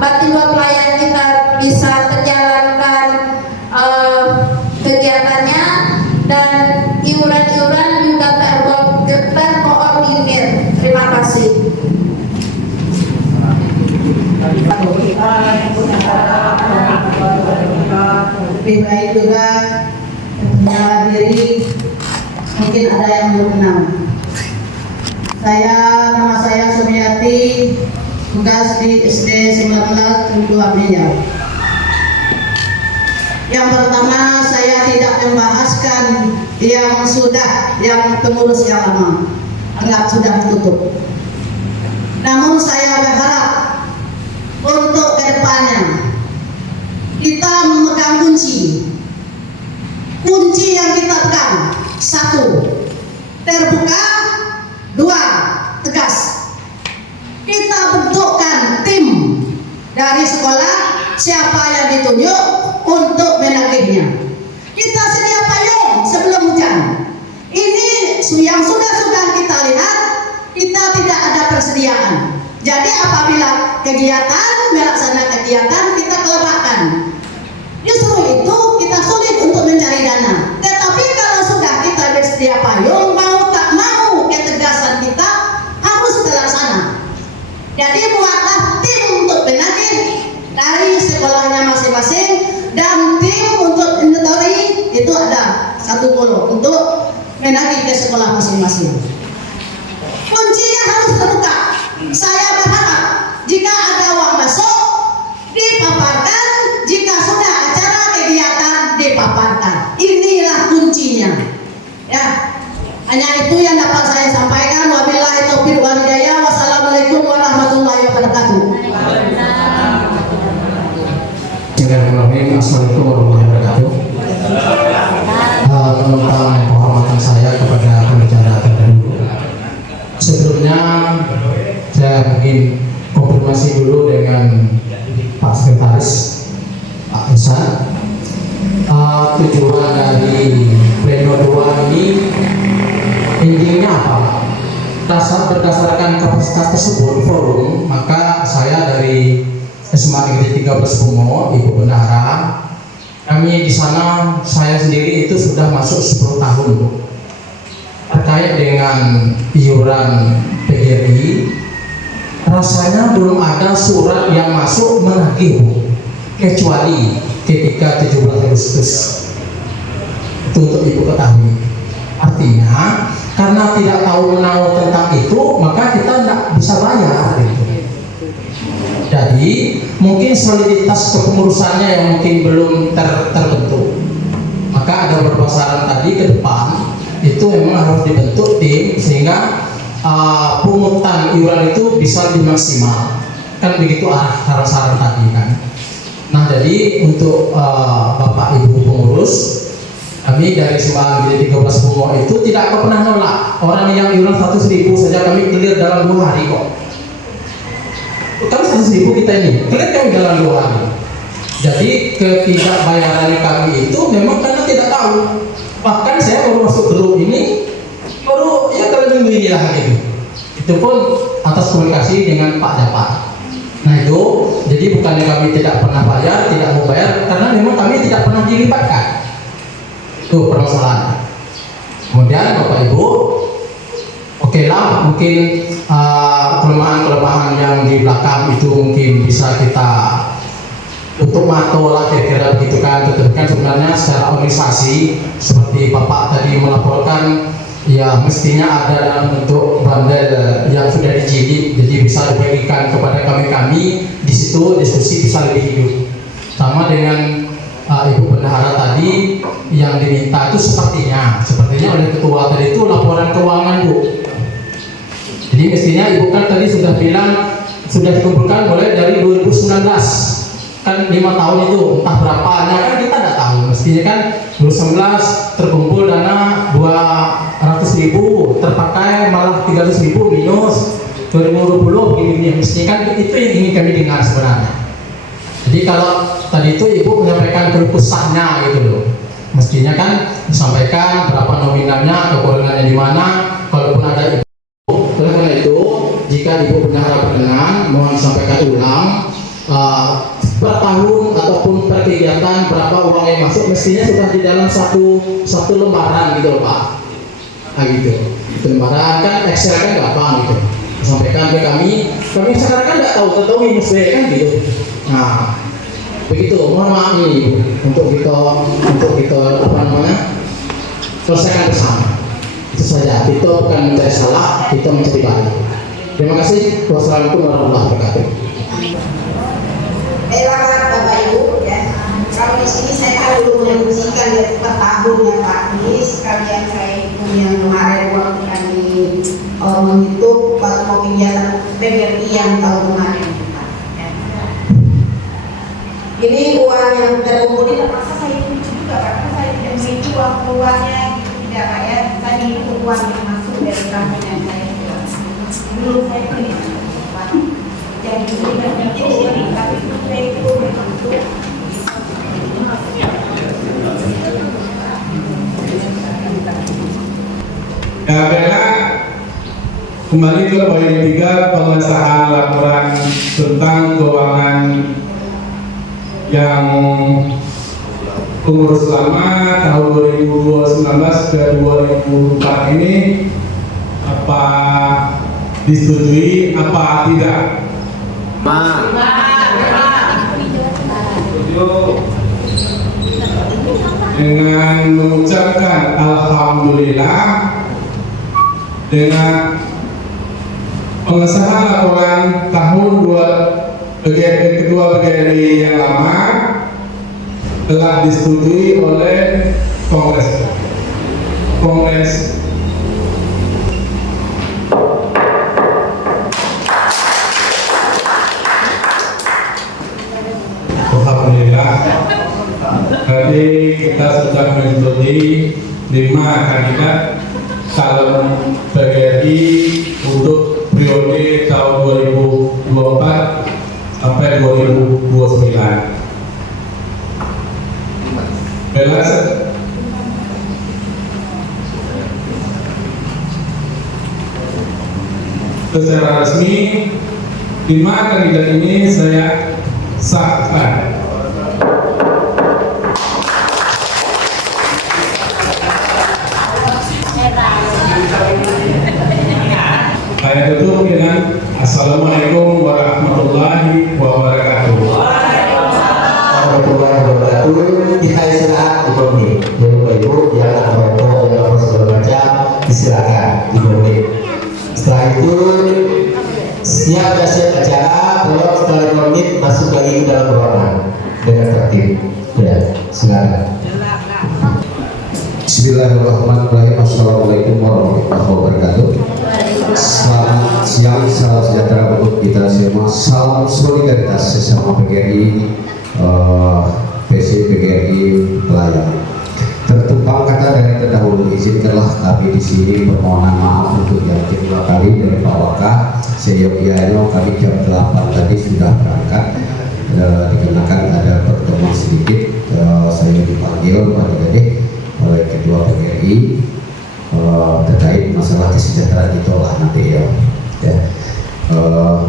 bakti dua pelayan kita bisa terjalankan kegiatannya, dan iuran-iuran juga terkoordinir. Terima kasih. Lebih baik juga mengenal diri, mungkin ada yang belum kenal. Nama saya Sumiati, tugas di SD 19 Tunggu Abdiya. Yang pertama, saya tidak membahaskan yang pengurus yang lama, anggap sudah ditutup. Namun saya berharap untuk kedepannya kita memegang kunci yang kita pegang: 1, terbuka; 2, tegas. Kita bentukkan tim dari sekolah petunjuk untuk menagihnya. Kita sedia payung sebelum hujan. Ini yang sudah kita lihat, kita tidak ada persediaan. Jadi apabila melaksanakan kegiatan kita kelebahkan. Justru itu kita sulit untuk mencari dana. Tetapi kalau sudah kita bersedia payung, mau tak mau ketegasan kita harus terlaksana. Jadi buatlah tim untuk penagih dari sekolahnya masing-masing, dan tim untuk inventory itu ada 10 untuk menagih ke sekolah masing-masing. Kuncinya harus terbuka. Saya berharap jika ada uang masuk dipaparkan, jika sudah acara kegiatan dipaparkan. Inilah kuncinya. Ya, hanya itu yang dapat saya sampaikan. Wabillahi taufiq wal hidayah. Wassalamualaikum warahmatullahi wabarakatuh. Assalamualaikum warahmatullahi wabarakatuh. Tentang penghormatan saya kepada pembicara terdahulu. Sebelumnya saya mungkin konfirmasi dulu dengan Pak Sekretaris Pak Ihsan. Tujuan dari pleno 2 ini intinya apa? Berdasarkan kapasitas tersebut forum, maka saya dari SMA Negeri 13 Bungo, Ibu Bendahara, kami di sana, saya sendiri itu sudah masuk 10 tahun, Bu. Terkait dengan iuran PGRI, rasanya belum ada surat yang masuk menagih, Bu, kecuali ketika 17 Agustus. Itu untuk Ibu ketahui. Artinya, karena tidak tahu menahu tentang itu, maka kita tidak bisa bayar, gitu. Jadi mungkin soliditas kepengurusannya yang mungkin belum terbentuk. Maka ada beberapa saran tadi ke depan itu memang harus dibentuk tim sehingga pungutan iuran itu bisa lebih maksimal. Kan begitu saran-saran tadi kan. Nah, jadi untuk Bapak Ibu pengurus, kami dari SMA Negeri 13 Bungo itu tidak pernah nolak orang yang iuran 100.000 saja kami clear dalam 2 hari kok. Kan 100.000 kita ini clear kami dalam 2 hari. Jadi ketidakbayaran kami itu memang karena tidak tahu. Bahkan saya baru masuk grup ini baru ya kalau minggu ini lah gitu. Itu pun atas komunikasi dengan Pak Japar. Nah itu, jadi bukannya kami tidak pernah bayar, tidak mau bayar, karena memang kami tidak pernah dilibatkan. Itu permasalahan. Kemudian Bapak Ibu, oke lah, mungkin kelemahan-kelemahan yang di belakang itu mungkin bisa kita untuk mato lah kira-kira begitu kan. Tetapi kan sebenarnya secara organisasi seperti Bapak tadi melaporkan, ya mestinya ada dalam bentuk bandel yang sudah dijilid, jadi bisa dibagikan kepada kami di situ diskusi bisa lebih hidup. Sama dengan Ibu Bendahara tadi yang diminta itu sepertinya oleh ketua tadi itu laporan keuangan, Bu. Jadi mestinya Ibu kan tadi sudah bilang sudah dikumpulkan mulai dari 2019 kan 5 tahun itu entah berapanya kan kita tidak tahu. Mestinya kan 2019 terkumpul dana 200.000 terpakai malah 300.000 minus 2020 begini. Mestinya kan itu yang ingin kami dengar sebenarnya. Jadi kalau tadi itu Ibu menyampaikan keluh kesahnya gitu loh, mestinya kan disampaikan berapa nominalnya, kekurangannya di mana, kalaupun ada Ibu. Oleh karena itu, jika Ibu Bendahara berkenan, mohon disampaikan ulang per tahun ataupun per kegiatan berapa uang yang masuk, mestinya sudah di dalam satu lembaran gitu loh Pak. Nah gitu, itu lembaran kan Excel kan gampang gitu. Sampaikan ke kami sekarang kan nggak tahu minus B kan gitu. Nah begitu, mohon maaf nih untuk kita selesaikan bersama. Itu saja, kita bukan mencari salah, kita mencari baik. Terima kasih. Wassalamualaikum warahmatullahi wabarakatuh. Bapak Ibu ya, kalau di sini saya kan belum menyaksikan dari per tahun yang praktis, sekalian saya hitung yang kemarin waktu kami menghitung waktu kegiatan PGRI yang tahun kemarin. Ini uang yang terkumpul ini terpaksa saya hitung juga Pak, karena saya tidak menghitung uang keluarnya gitu tidak Pak ya. Tadi itu uang yang masuk dari tahun yang saya hitung. Belum saya hitung Pak. Jadi tidak mikir sini, tapi saya hitung masuk Kembali ke poin 3, pengesahan laporan tentang keuangan yang pengurus lama tahun 2019 ke 2024 ini, apa disetujui apa tidak? Dengan mengucapkan alhamdulillah, dengan pengesahan laporan tahun kedua PGRI yang lama telah disetujui oleh Kongres. Alhamdulillah, tadi kita sudah menyetujui 5 kandidat calon PGRI untuk periode tahun 2024 sampai 2029. Belas secara resmi 5 kandidat ini saya sahkan. Saya tutup dengan Assalamualaikum warahmatullahi wabarakatuh. Warahmatullahi wabarakatuh. Kita istirahat di bawah Ibu jangan merokok, jangan segala macam, silakan di bawah. Setelah itu siap acara, tolong setelah 5 menit masuk lagi ke dalam ruangan dengan tertib. Ya, silakan. Bismillahirrahmanirrahim. Assalamualaikum warahmatullahi wabarakatuh. Selamat siang, salam sejahtera untuk kita semua. Salam solidaritas sesama PGRI, PC PGRI Pelayan. Tertumpang kata dari terdahulu, izinkanlah kami di sini permohonan maaf untuk yang kedua kali dari Pak Waka. Seyogianya kami jam 8 tadi sudah berangkat, dikenakan ada pertemuan sedikit. Saya dipanggil pada tadi oleh Ketua PGRI terkait masalah kesejahteraan itu lah nanti ya.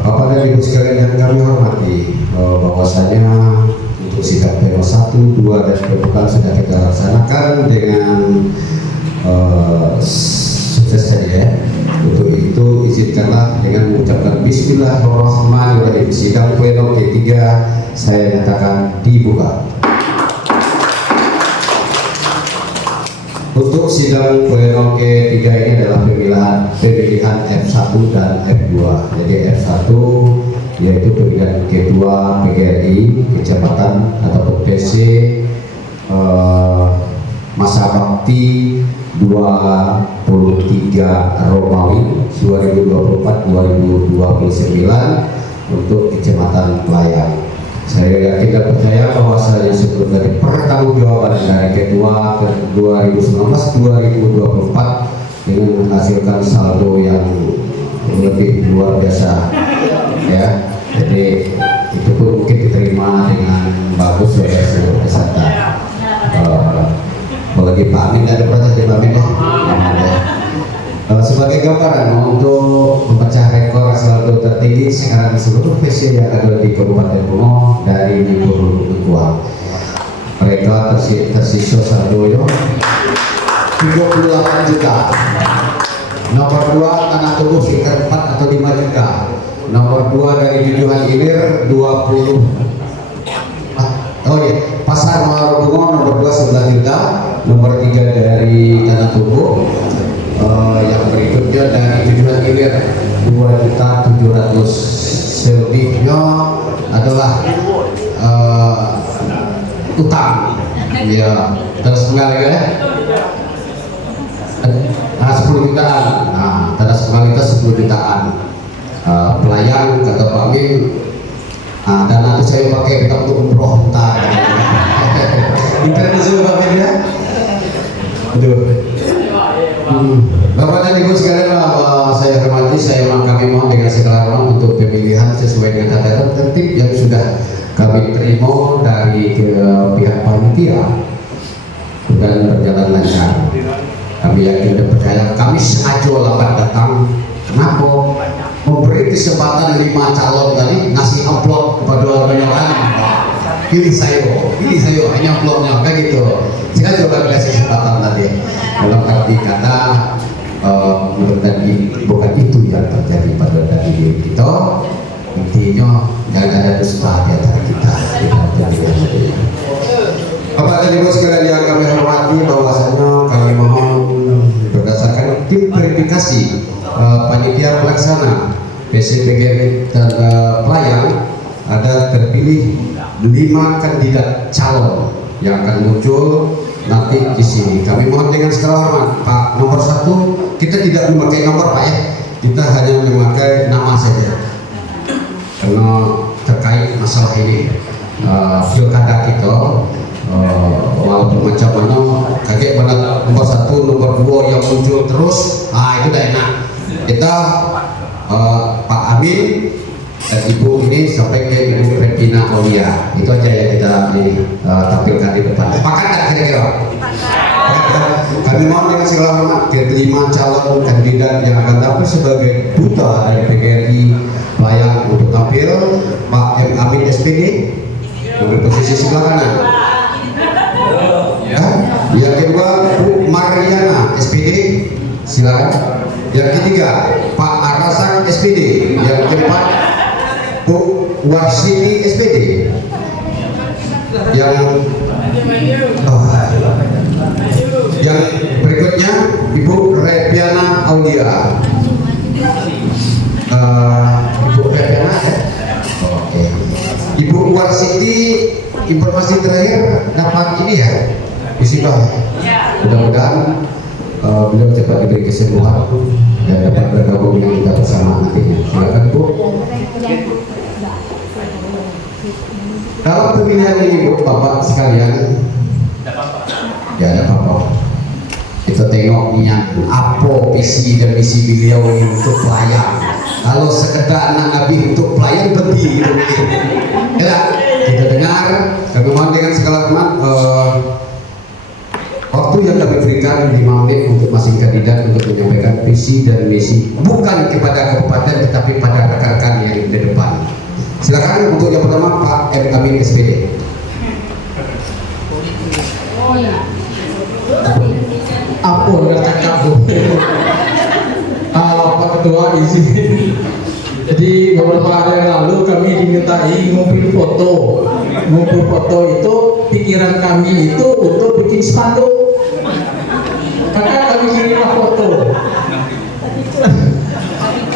Bapak dan Ibu sekalian yang kami hormati, bahwasanya untuk sikap pleno 1, 2 dan pembukaan sudah kita laksanakan dengan sukses saja ya. Untuk itu izinkanlah dengan mengucapkan Bismillahirrahmanirrahim, sidang pleno K3 saya nyatakan dibuka. Untuk sidang pleno K3 ini adalah pemilihan F1 dan F2. Jadi F1 yaitu pemilihan ketua PGRI kecamatan ataupun PC masa bakti 23 Romawi 2024-2029 untuk kecamatan Pelayan. Saya yakin dan percaya bahwasanya sebelum dari pertanggungjawaban dari ketua 2019-2024 dengan menghasilkan saldo yang lebih luar biasa ya. Jadi itu pun mungkin diterima dengan bagus oleh seluruh peserta. Apalagi Pak Amin, ada protes di Pak Amin ya. Sebagai gambaran untuk memecah rekor saldo tertinggi sekarang di seluruh PC yang ada di Kabupaten Bungo dari Libur Lekuang. Mereka tersisa saldo 38 juta. Nomor 2 Tanah Tubuh sekitar 4 atau 5 juta. Nomor 2 dari Jujuhan Ilir 20. Oh iya, Pasar Bungo nomor 2 11 juta. Nomor 3 dari Tanah Tubuh. Yang berikutnya dari Jujuhan Ilir 2.700.000. Selebihnya adalah utang. Ya, terus mengalir ya. 10 jutaan. Nah, terus mengalir 10 jutaan. Pelayan kata Pak Amin. Dan nanti saya pakai untuk umroh entar. Internet juga Pak Amin ya. Aduh. Bapak dan Ibu sekalian, saya hormati, kami mohon dengan segala hormat untuk pemilihan sesuai dengan tata tertib yang sudah kami terima dari pihak panitia dan berjalan lancar. Kami yakin dan percaya, kami sengaja lambat datang Kenapa? Memberi kesempatan 5 calon tadi ngasih amplop kepada orang-orang. Pilih saya, hanya amplopnya kayak gitu. Saya coba kasih kesempatan tadi. Dalam arti kata menurut tadi bukan itu yang terjadi pada diri kita. Intinya jangan ada dusta di antara kita. Bapak dan Ibu sekalian yang kami hormati, bahwasanya kami mohon berdasarkan tim verifikasi panitia pelaksana PCPGRI dan pelayan, ada terpilih 5 kandidat calon yang akan muncul nanti di sini. Kami mohon dengan segala hormat, Pak nomor 1 kita tidak memakai nomor Pak ya, kita hanya memakai nama saja karena terkait masalah ini pilkada kita. Walaupun macam mana kaget banget nomor 1, nomor 2 yang muncul terus, itu dah enak. Kita Pak Amin dan Ibu ini sampai ke Ibu Regina Aulia, itu aja yang kita tampilkan di depan. Sepakat tak kira-kira? Kami mohon dengan segala hormat ke-5 calon kandidat yang akan tampil sebagai duta dari PGRI Pelayan untuk tampil. Pak M. Amin SPD ambil posisi sebelah kanan. Ya. Yang kedua Bu Mariana SPD, silakan. Yang ketiga Pak Arasak SPD. Yang keempat Bu Warsiti SPD. Yang berikutnya Ibu Repiana Aulia. Ibu Repiana ya. Oke. Ibu Warsiti, informasi terakhir dapat ini ya, musibah. Mudah-mudahan beliau cepat diberi kesembuhan dan dapat bergabung dengan kita bersama nantinya. Silakan Bu. Dalam pemilihan ini Bu, Bapak sekalian, ya ada apa-apa. Kita tengok niat apa visi dan misi beliau ini untuk pelayan. Kalau sekedar anak Nabi untuk pelayan berhenti gitu. Ya, kita dengar, kami mohon dengan segala hormat waktu yang kami berikan 5 menit untuk masing kandidat untuk menyampaikan visi dan misi, bukan kepada kabupaten tetapi pada rekan-rekan yang di depan. Silakan untuk yang pertama Pak M. Amin SPD. Apa yang cakap Bu? Pak Ketua izin. Jadi beberapa hari yang lalu kami dimintai ngumpul foto. Ngumpul foto itu pikiran kami itu untuk bikin spanduk. Maka kami kirimlah foto.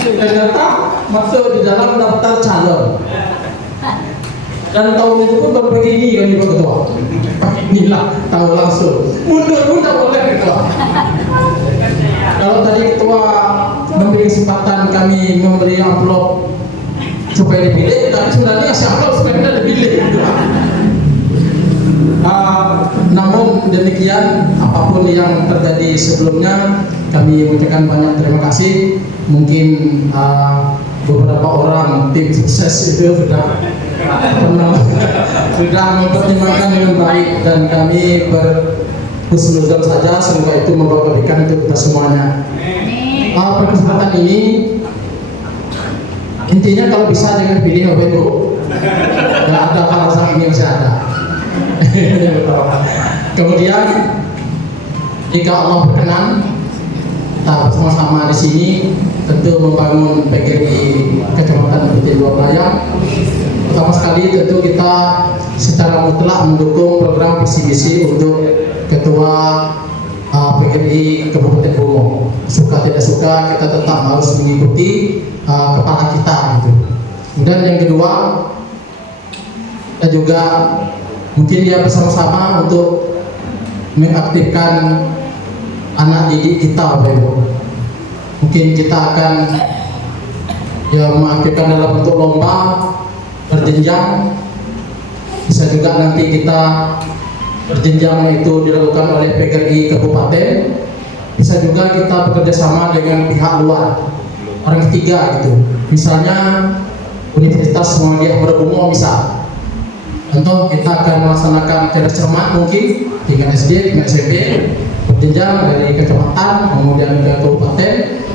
Ternyata masuk di dalam daftar calon. Dan tahun itu pun baru begini kan Pak Ketua. Inilah tahu langsung. Mundur pun tak boleh Ketua. Kalau tadi Ketua memberi kesempatan kami memberi amplop supaya dipilih, tapi sebenarnya kasih amplop supaya kita dipilih. Namun demikian, apapun yang terjadi sebelumnya, kami mengucapkan banyak terima kasih. Mungkin beberapa orang tim sukses itu sudah mempertimbangkan dengan baik, dan kami berhusnuzon saja semoga itu membawa kebaikan untuk kita semuanya. Pada kesempatan ini intinya kalau bisa jangan pilih Bapak Ibu. Dan ada alasan ini masih ada. Kemudian jika Allah berkenan, kita bersama-sama di sini tentu membangun PGRI Kecamatan Bukit Dua Pelayan. Pertama sekali tentu kita secara mutlak mendukung program visi misi untuk Ketua PGRI Kabupaten Bungo. Suka tidak suka kita tetap harus mengikuti kepala kita gitu. Kemudian yang kedua, kita juga mungkin ya bersama-sama untuk mengaktifkan anak didik kita, Bapak Ibu. Mungkin kita akan ya mengaktifkan dalam bentuk lomba berjenjang. Bisa juga nanti kita berjenjang itu dilakukan oleh PGRI Kabupaten. Bisa juga kita bekerja sama dengan pihak luar, orang ketiga gitu. Misalnya Universitas Muhammadiyah Bungo misal. Contoh kita akan melaksanakan cerdas cermat mungkin tingkat SD, tingkat SMP, berjenjang dari kecamatan kemudian ke kabupaten.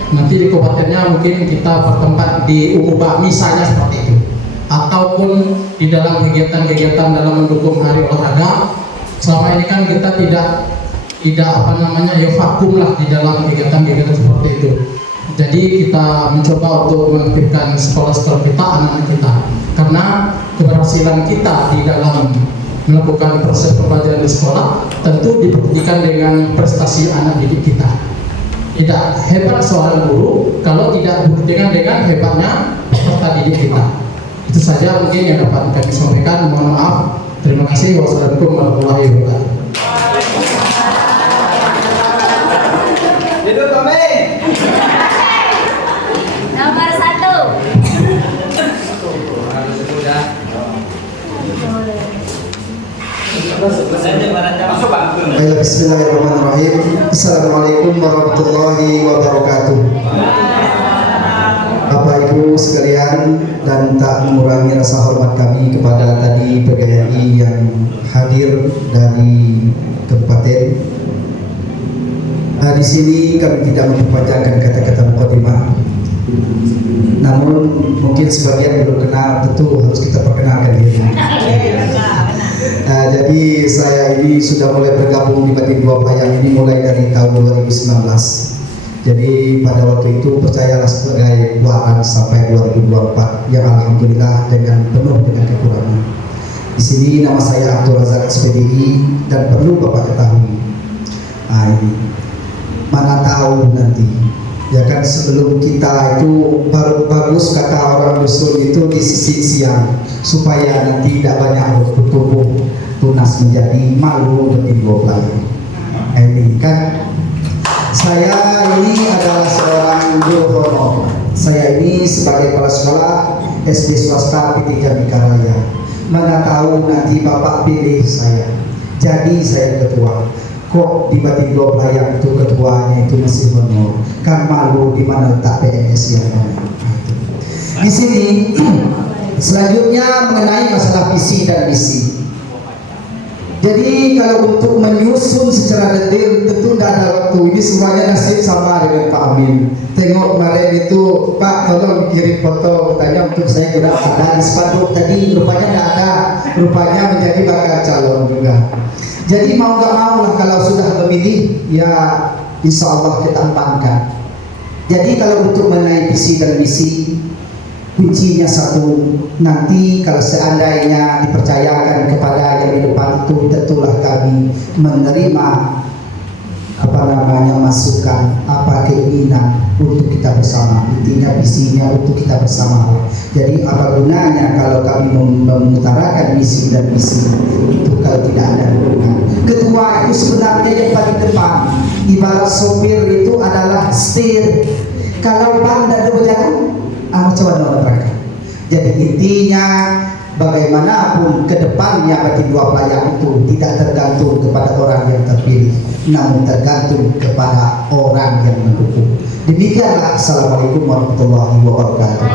Nanti di kabupatennya mungkin kita bertempat di Umuba misalnya seperti itu, ataupun di dalam kegiatan-kegiatan dalam mendukung hari olahraga. Selama ini kan kita tidak vakum lah di dalam kegiatan-kegiatan seperti itu. Jadi kita mencoba untuk mengaktifkan sekolah-sekolah kita, anak-anak kita, karena keberhasilan kita di dalam melakukan proses pembelajaran di sekolah tentu dibuktikan dengan prestasi anak didik kita. Tidak hebat seorang guru kalau tidak dibuktikan dengan hebatnya peserta didik kita. Itu saja mungkin yang dapat kami sampaikan. Mohon maaf. Terima kasih. Wassalamualaikum warahmatullahi wabarakatuh. Hidup kami. Nomor 1. Bismillahirrahmanirrahim. Assalamualaikum warahmatullahi wabarakatuh. Bapak Ibu sekalian, dan tak mengurangi rasa hormat kami kepada tadi PGRI yang hadir dari kabupaten. Di sini kami tidak memperpanjangkan kata-kata mukadimah. Namun mungkin sebagian belum kenal, tentu harus kita perkenalkan diri. Jadi saya ini sudah mulai bergabung di Batin Dua Playang ini mulai dari tahun 2019. Jadi pada waktu itu percayalah sebagai buatan sampai 2024 yang alhamdulillah dengan penuh dengan kekurangan. Di sini nama saya Abdul Razak SPDI, dan perlu Bapak ketahui, ini mana tahu nanti ya kan, sebelum kita itu baru bagus kata orang dusun itu di sisi siang supaya nanti tidak banyak bertumbuh tunas menjadi malu Batin Dua Playang. Ini kan saya ini adalah seorang guru honor. Saya ini sebagai kepala sekolah SD swasta PT Jamika Raya. Mana tahu nanti Bapak pilih saya jadi saya ketua. Kok di Batin Dua Playang itu ketuanya itu masih honor, kan malu di mana letak PNS yang ada. Di sini selanjutnya mengenai masalah visi dan misi. Jadi kalau untuk menyusun secara detail tentu tidak ada waktu. Ini semuanya nasib sama dengan Pak Amin. Tengok kemarin itu, Pak tolong kirim foto, katanya untuk saya juga ada di spanduk tadi, rupanya tidak ada, rupanya menjadi bakal calon juga. Jadi mau gak mau lah kalau sudah memilih, ya insya Allah kita amankan. Jadi kalau untuk mengenai visi dan misi, kuncinya satu, nanti kalau seandainya dipercayakan kepada yang di depan itu, tentulah kami menerima masukan, keinginan untuk kita bersama. Intinya visinya untuk kita bersama. Jadi apa gunanya kalau kami mengutarakan misi dan visi itu kalau tidak ada dukungan. Ketua itu sebenarnya yang paling depan. Ibarat sopir itu adalah setir. Kalau ban dan berjalan, coba mereka. Jadi intinya bagaimanapun ke depannya Batin Dua Playang itu tidak tergantung kepada orang yang terpilih, namun tergantung kepada orang yang mendukung. Demikianlah. Assalamualaikum warahmatullahi wabarakatuh.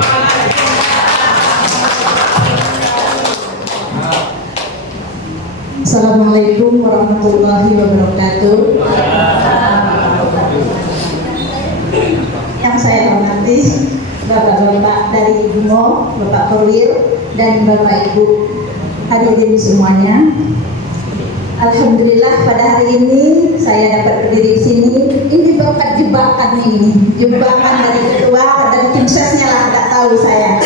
Assalamualaikum warahmatullahi wabarakatuh. Yang saya hormati Bapak-bapak dari IGMO, Bapak Korwil, dan Bapak Ibu hadirin semuanya. Alhamdulillah pada hari ini saya dapat berdiri di sini. Ini berkat jebakan ini, jebakan dari ketua dan tim sesnya lah, nggak tahu saya.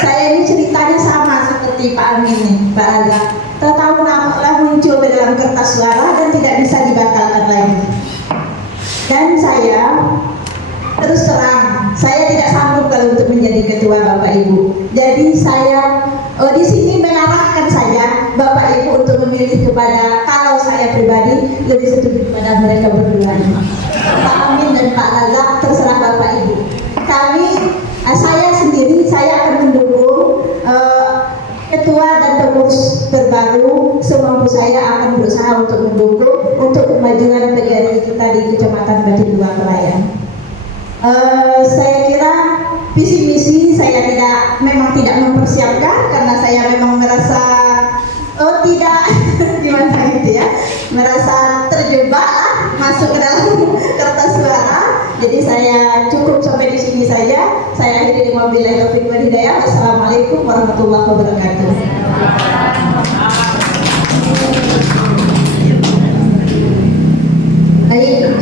Saya ini ceritanya sama seperti Pak Amin nih, Pak Azhar. Tahu nama muncul ke dalam kertas suara dan tidak bisa dibatalkan lagi. Dan saya terus terang, saya tidak sanggup kalau untuk menjadi ketua Bapak Ibu. Jadi saya di sini mengarahkan saja Bapak Ibu untuk memilih kepada, kalau saya pribadi lebih setuju kepada mereka berdua, Pak Amin dan Pak Razak. Terserah Bapak Ibu. Saya sendiri, saya akan mendukung ketua dan pengurus terbaru. Semampu saya akan berusaha untuk mendukung untuk kemajuan PGRI kita di Kecamatan Batin Dua Playang. Saya kira visi misi saya memang tidak mempersiapkan karena saya memang merasa tidak gimana gitu ya, merasa terjebak masuk ke dalam kertas suara. Jadi saya cukup sampai di sini saja. Saya akhiri dengan wabillahi taufiq wal hidayah. Wassalamualaikum warahmatullahi wabarakatuh. Baik,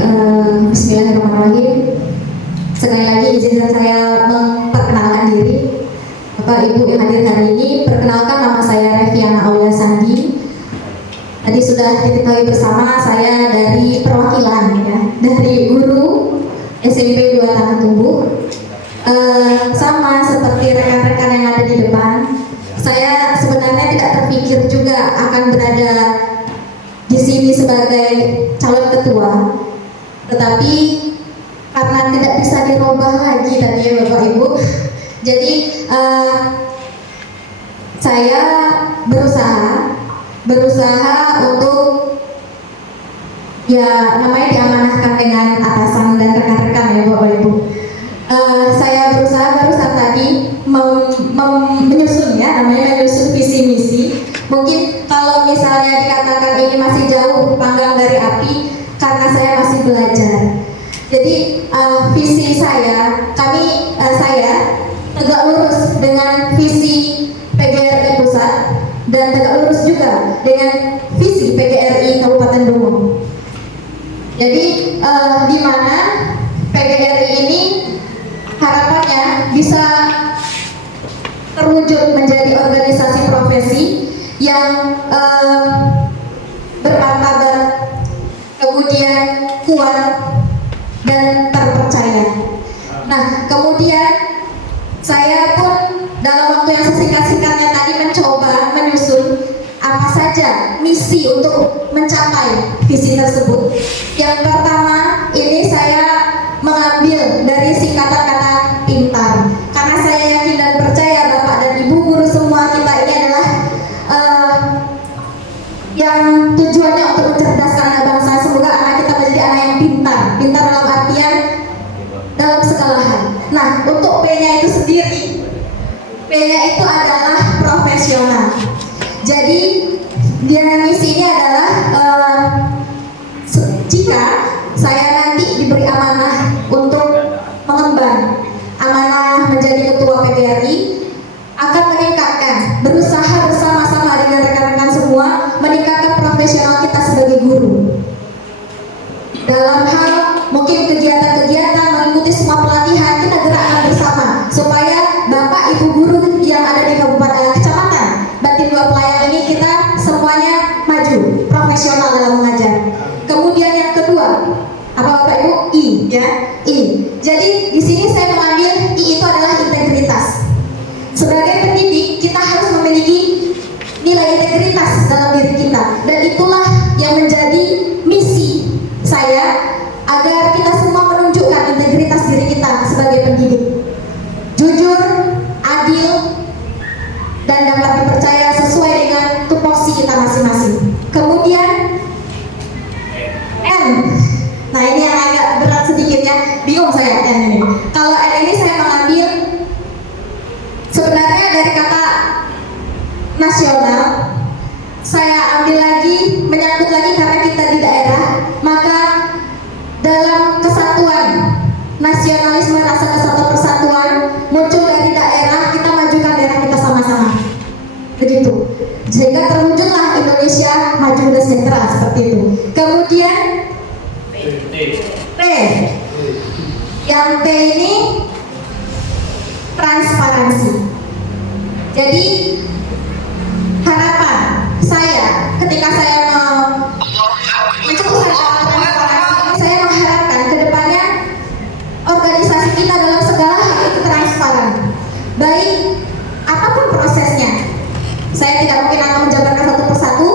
bismillahirrahmanirrahim. Sekali lagi izinkan saya memperkenalkan diri. Bapak Ibu yang hadir hari ini, perkenalkan nama saya Reviana Aulia Sandi. Tadi sudah diketahui bersama, saya dari perwakilan ya, dari guru SMP 2 Tanah Tumbuh. Sama seperti rekan-rekan yang ada di depan, saya sebenarnya tidak terpikir juga akan berada di sini sebagai calon ketua, tetapi karena tidak bisa dirubah lagi tadi ya Bapak Ibu, jadi saya berusaha untuk ya namanya diamanahkan dengan atasan dan rekan-rekan ya Bapak Ibu. Saya berusaha barusan tadi menyusun ya, namanya menyusun visi misi. Mungkin kalau misalnya dikatakan ini masih jauh panggang dari api, karena saya masih belajar. Jadi visi saya tegak lurus dengan visi PGRI Pusat dan tegak lurus juga dengan visi PGRI Kabupaten Dumong. Jadi di mana PGRI ini harapannya bisa terwujud menjadi organisasi profesi yang bermartabat, kemudian kuat dan terpercaya. Nah, kemudian saya pun dalam waktu yang sesingkat-singkatnya tadi mencoba menyusun apa saja misi untuk mencapai visi tersebut. Yang pertama, ini saya mengambil dari singkatan kata pintar, karena saya yakin dan percaya Bapak dan Ibu guru semua kita ini adalah yang tujuannya untuk mencerdaskan anak bangsa. Semoga anak kita menjadi anak yang pintar dalam artian dalam segala hal. Nah, untuk P-nya itu sendiri, P-nya itu adalah profesional. Jadi dia misi ini adalah jika saya nanti diberi amanah untuk mengemban amanah menjadi ketua PGRI, akan meningkatkan, berusaha bersama-sama dengan rekan-rekan semua meningkatkan profesional kita sebagai guru dalam hal mungkin kegiatan-kegiatan, mengikuti semua pelatihan, kita gerakkan bersama supaya Bapak Ibu guru yang ada di Kabupaten Kecamatan Bantin 2 Pelayan ini kita semuanya maju profesional dalam mengajar. Kemudian yang kedua, apa Bapak Ibu? I ya, I. Jadi di sini saya mengambil I itu adalah integritas. Sebagai pendidik kita harus memiliki nilai integritas dalam diri kita, dan itulah yang menjadi misi saya agar kita semua menunjukkan integritas diri kita sebagai pendidik, jujur, adil, dan dapat dipercaya sesuai dengan tupoksi kita masing-masing. Kemudian N. Nah ini yang agak berat sedikit ya, bingung saya N ini. Kalau N ini saya mengambil sebenarnya dari kata nasional, saya ambil lagi, menyangkut lagi karena kita di daerah, maka dalam kesatuan, nasionalisme, rasa kesatuan persatuan muncul dari daerah, kita majukan daerah kita sama-sama. Begitu. Sehingga terwujudlah Indonesia maju dan sejahtera seperti itu. Kemudian T. Yang T ini transparansi. Jadi harapan saya ketika saya mencetuskan transparansi, saya mengharapkan kedepannya organisasi kita dalam segala hal itu transparan, baik apapun prosesnya. Saya tidak mungkin akan menjabarkan satu persatu.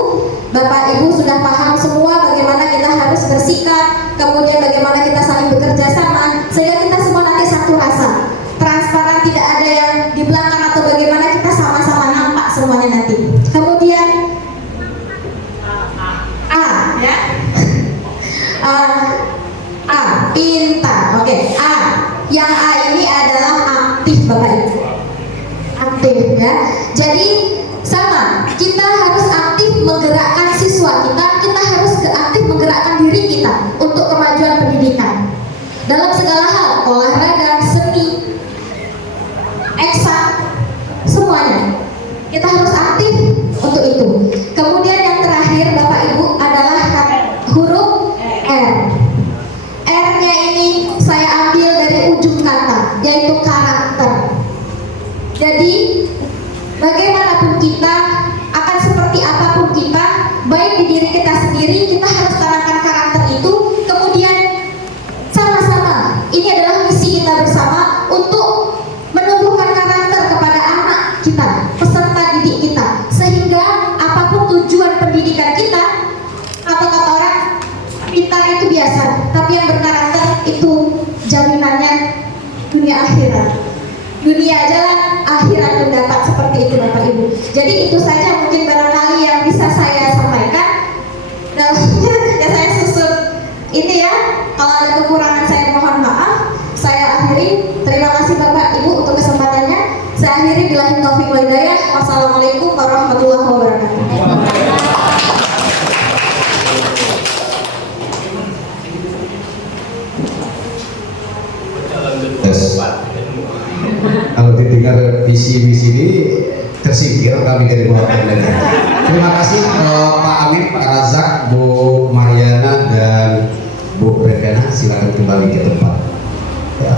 Bapak Ibu sudah paham semua bagaimana kita harus bersikap, kemudian bagaimana kita saling bekerja sama, sehingga kita semua nanti satu rasa, transparan, tidak ada yang di belakang atau bagaimana, kita sama-sama nampak semuanya nanti. Kemudian A ya, A pintar, oke. A, yang A ini adalah aktif Bapak Ibu, aktif ya. Jadi sama, kita harus aktif menggerakkan siswa kita harus aktif menggerakkan diri kita untuk kemajuan pendidikan. dalam segala hal, olahraga, seni, eksak, semuanya kita harus aktif untuk itu. Kemudian yang terakhir Bapak Ibu adalah huruf R. R-nya ini saya ambil dari ujung kata, yaitu karakter. Jadi bagaimanapun kita, akan seperti apapun kita, baik di diri kita sendiri, kita harus tanamkan karakter itu. Kemudian sama-sama, ini adalah misi kita bersama untuk menumbuhkan karakter kepada anak kita, peserta didik kita, sehingga apapun tujuan pendidikan kita, atau kata orang pintar itu biasa, tapi yang berkarakter itu jaminannya dunia akhirat. Dunia jalan, akhirat mendapat, seperti itu Bapak Ibu. Jadi itu saja mungkin barangkali yang bisa saya sampaikan. Dalamnya saya susun ini ya. Kalau ada kekurangan saya mohon maaf. Saya akhiri. Terima kasih Bapak Ibu untuk kesempatannya. Saya akhiri billahi taufiq wal hidayah. Wassalamualaikum warahmatullahi wabarakatuh. Kalau didengar visi-visi ini tersingkir kami dari bawah. Terima kasih Pak Amin, Pak Razak, Bu Mariana dan Bu Rekana. Silakan kembali ke tempat. Ya.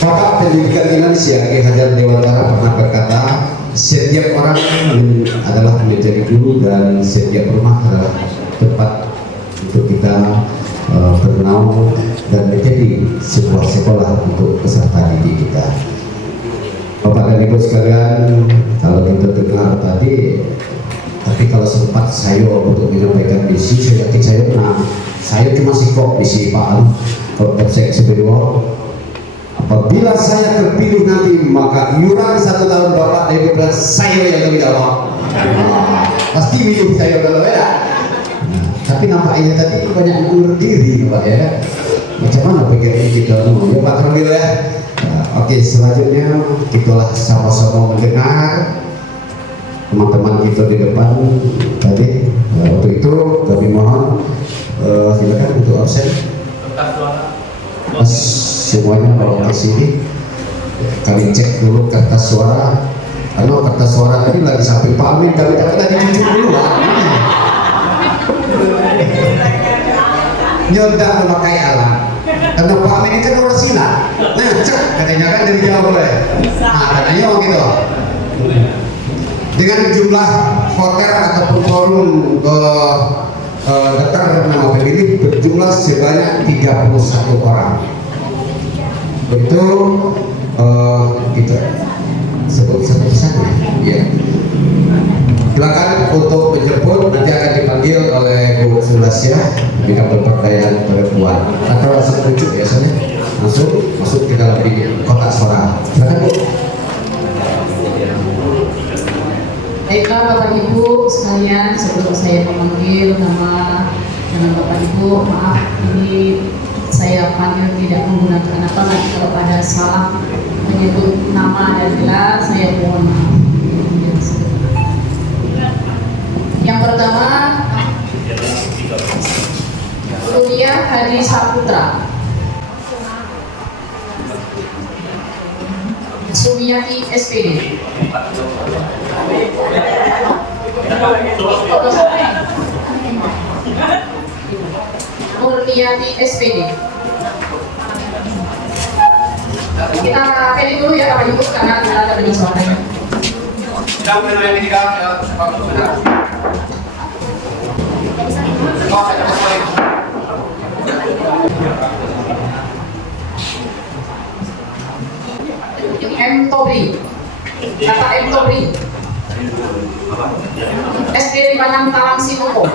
Bapak Pendidikan Indonesia Ki Hajar Dewantara pernah berkata, setiap orang adalah menjadi guru dan setiap rumah adalah tempat untuk kita bernaung dan menjadi sebuah sekolah untuk peserta didik kita. Bapak dan Ibu sekalian, kalau kita dengar tadi, tapi kalau sempat saya untuk menyampaikan misi, saya yakin saya menang. Saya cuma sikok misi Pak Al, kalau saya sebelum apabila saya terpilih nanti, maka iuran 1 tahun Bapak dan Ibu dan saya yang tanggung jawab. Pasti hidup saya udah beda. Tapi nampaknya tadi banyak yang undur diri Pak ya. Macam mana pikirnya kita ya Pak Terbil ya. Oke, selanjutnya itulah sama-sama mendengar teman-teman kita di depan tadi. Untuk itu kami mohon silakan untuk absen. Mas semuanya bawa ke sini. Kami cek dulu kertas suara. Karena kertas suara tadi lagi sampai Pak Amin, kami tadi cuci dulu Pak. Nyodak memakai alat karena Pak Amin ini kan orang Cina. Nah cek katanya kan dari Jawa boleh. Nah katanya gitu. Dengan jumlah voter ataupun forum daftar nama pemilih berjumlah sebanyak 31 orang. Itu kita sebut saja ya. Silakan untuk menjemput, nanti akan dipanggil oleh Bu Sulasya bidang pemberdayaan perempuan atau langsung rujuk biasanya langsung masuk ke dalam kotak suara. Silakan Bu. Baiklah Bapak Ibu sekalian, sebelum saya memanggil nama Bapak Ibu, maaf ini saya panggil tidak menggunakan apa nanti kalau ada salah menyebut nama dan gelar saya mohon maaf. Yang pertama Rudiah Hadi Saputra, Sumiati SPD, Murniati SPD. Kita pilih dulu ya Bapak Ibu karena ada lebih suaranya. Kita pilih yang ketiga ya, Pak Saudara. M. Tobri, kata M. Tobri, SD Panang Talang Sinuko,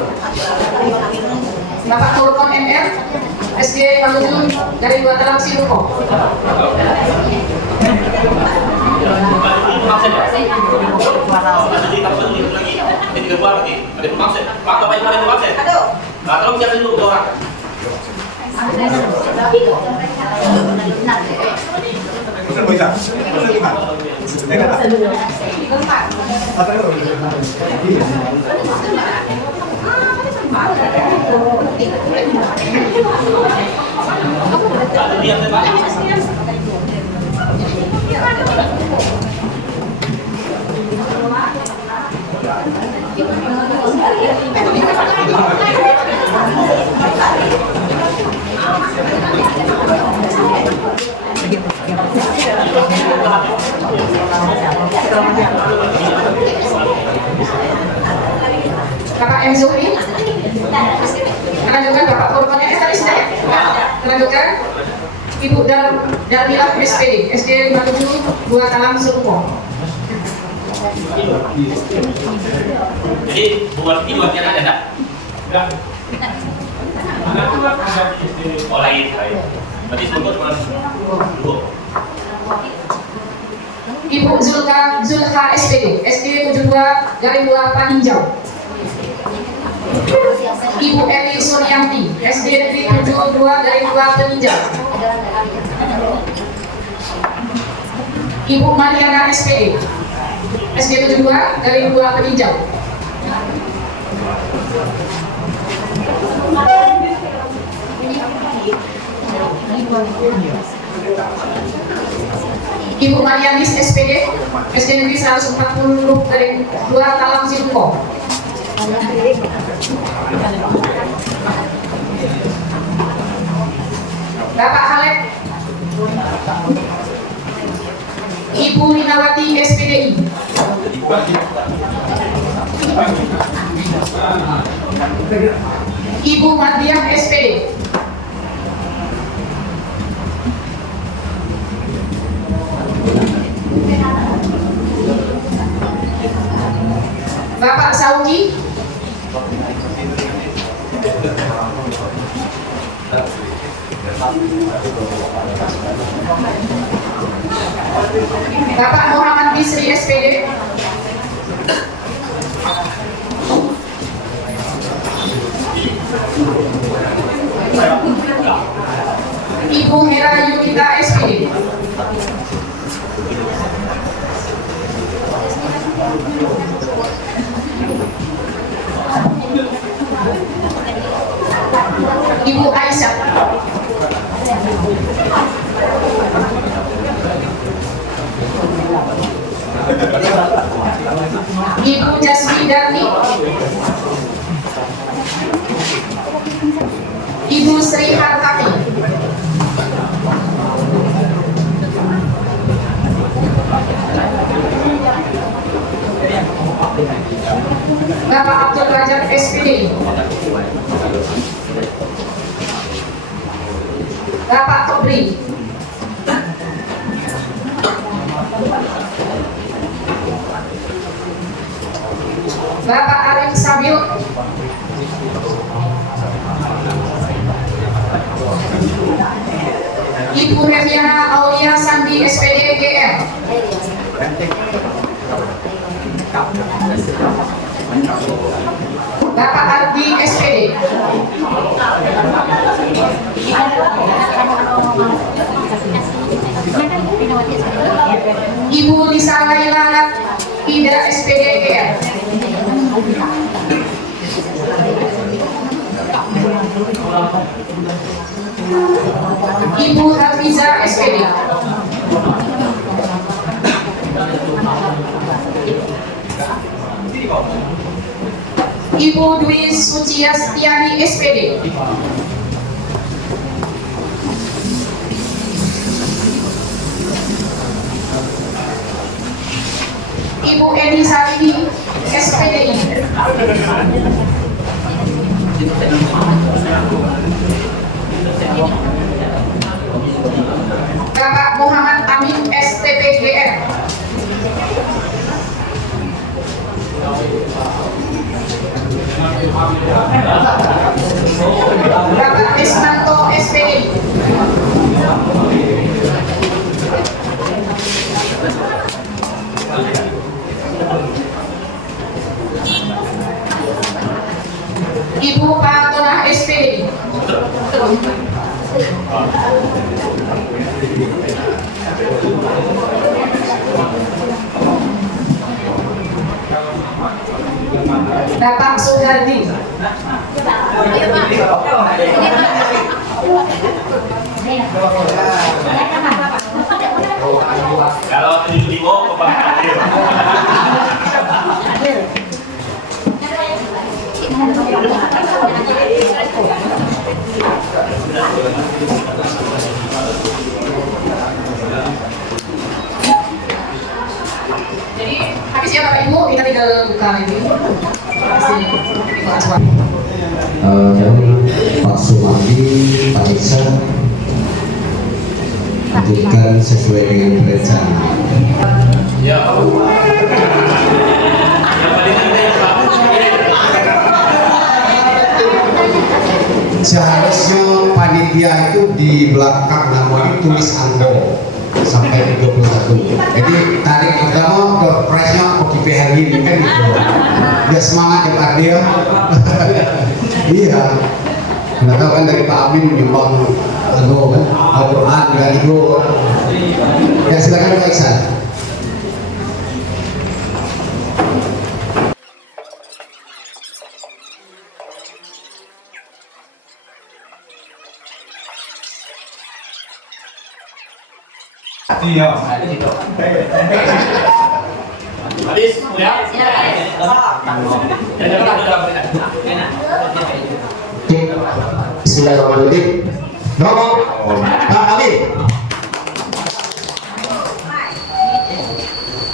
Bapak Turkon MR, SD Palujun dari 2 Talang Sinuko. Bapak Enzo ini menunjukkan Bapak korbannya tadi sudah ya? Menunjukkan Ibu Darmilah SPD SD 57 Dua Talang Surupo. Jadi buat ini buatnya ada enggak? Enggak. Oh lain. Berarti sebut Mas. Ibu Zulha SPD SD 72 Garing 2 Paninjau. Ibu Eli Suryanti SD Negeri 72 Garing 2 Peninjau. Ibu Mariana SPD SD 72 Garing 2 Peninjau. Ibu Marianis SPD SD Negeri 140 Garing 2 Talang Siruko. Bapak Halek Ibu Linawati SPDI. Ibu Madiah SPD. Bapak Sauki Bapak Muhammad Bisri SPD. Ibu Hera Yunita SPD. Ibu Aisyah. Ibu Jasmi Darni. Ibu Sri Hartati. Bapak Abdul Rajab SPD. Bapak Tobri. Bapak Arif Sabil. Ibu Reviana Aulia Sandi SPD GM. Bapak Ardi SPD. Ibu Lisa Laila Ida SPD GM. Ibu Hafiza SPD. Ibu Dwi Suciastiani SPD. Ibu Edi Salini SPDI. Bapak Muhammad Amin STPGM. Bapak Desmanto SPDI. Ibu Patonah SPD. Bapak Suhardi. Kalau di mau ke Pak Kadir. Jadi habis ya Bapak Ibu, kita tinggal buka ini. Kami Pak Sumardi, Pak Iksan lanjutkan sesuai dengan rencana. Ya. Yang paling penting Pak. Seharusnya panitia itu di belakang namanya tulis Ando sampai 31. Jadi tarik pertama ke presnya kopi hari ini kan gitu. Dia semangat ya Pak dia. Iya. Nggak tahu kan dari Pak Amin menyumbang Ando kan Al-Quran dengan itu. Ya silakan Pak Iksan. Habis, ya. Bismillahirrahmanirrahim. Nomor Pak Amin.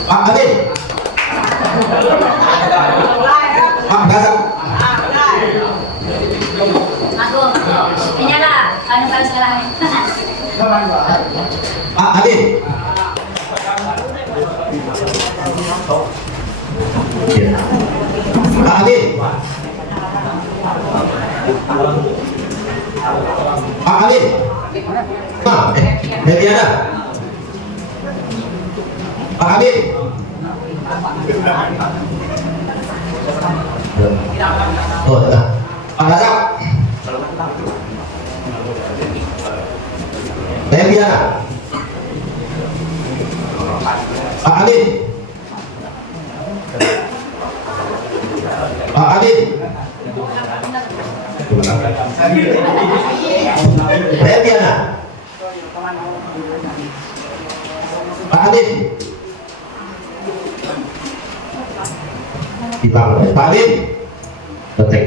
Pak Amin. Pak Gazam. Agung, ini lah, anu kalau sekarang. Pak Amin. Pak Amin. Pak Amin. Nah, Mediana. Pak Amin. Oh, nah. Pak Gazam. Mediana. Pak Amin. Pak Amin. Mediana. Pak Amin. Dibangun. Pak Amin. Detik.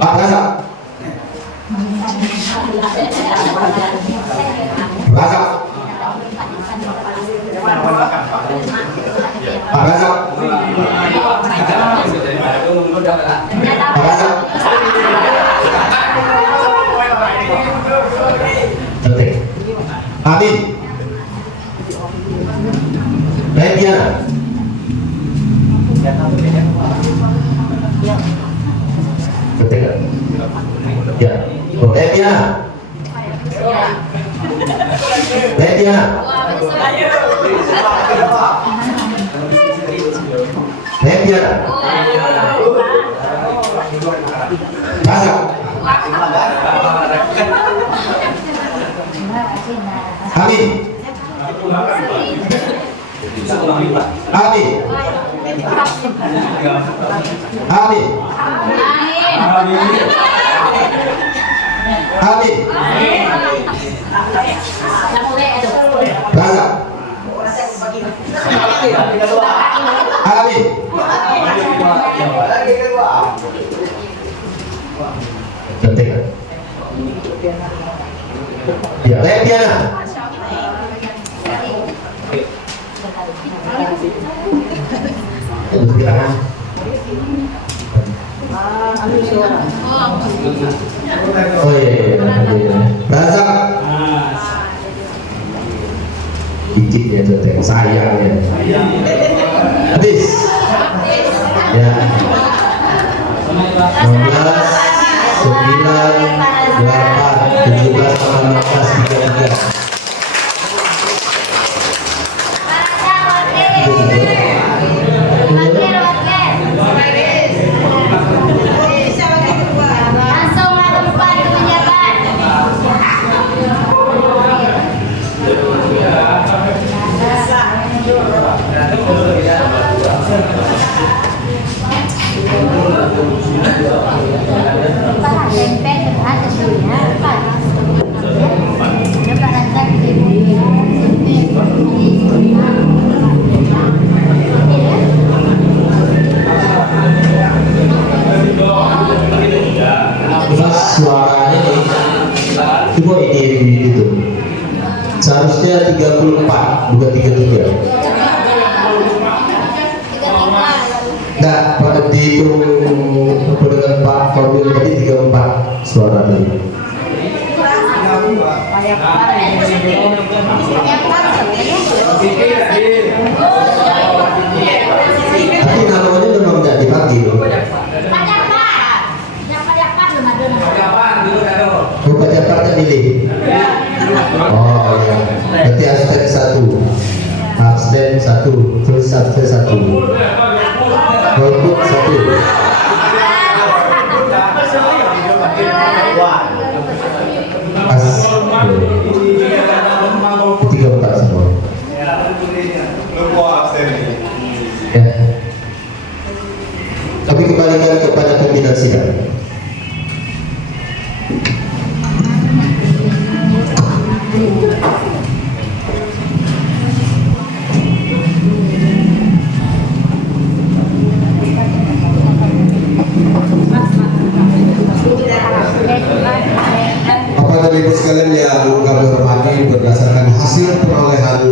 Pak Gazam. Gazam. Pak Gazam. Pak Gazam. Detik. Amin. Mediana. Detik. Ya. Oh, Mediana. Mediana. Mediana. Gazam. Amin. Amin. Amin. Amin. Gazam. Amin. Detik. Ya, Mediana. Oh iya. Gazam. Dikit ya Detik, sayang ya. Habis. Ya. 16, 9, 8, 17, 18, 33. Langsung ke depan ke pejabat. 34, bukan 33. Nah, pada dihitung dengan Pak Korwil tadi 34 suara tadi. Tapi namanya memang tidak dipanggil. Bapak Jakarta milih. Oh ya, berarti abstain 1, abstain 1, terus abstain 1, golput 1. Tiga empat semua. Ya. Kami kembalikan kepada pimpinan sidang. Bapak dan Ibu sekalian yang kami hormati, berdasarkan hasil perolehan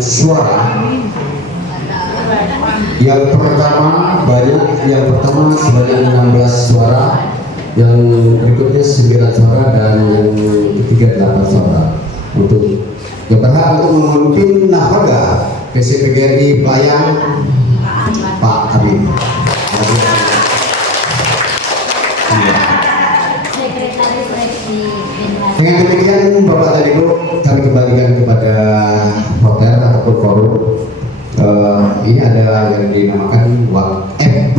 suara yang pertama sebanyak 16 suara, yang berikutnya 9 suara, dan yang ketiga 8 suara untuk yang berhak untuk memimpin Nahoda PCPGRI Bayang Pak Habib. Dengan demikian Bapak dan Ibu, kami kembalikan kepada hotel ataupun forum. Ini ada yang dinamakan F2,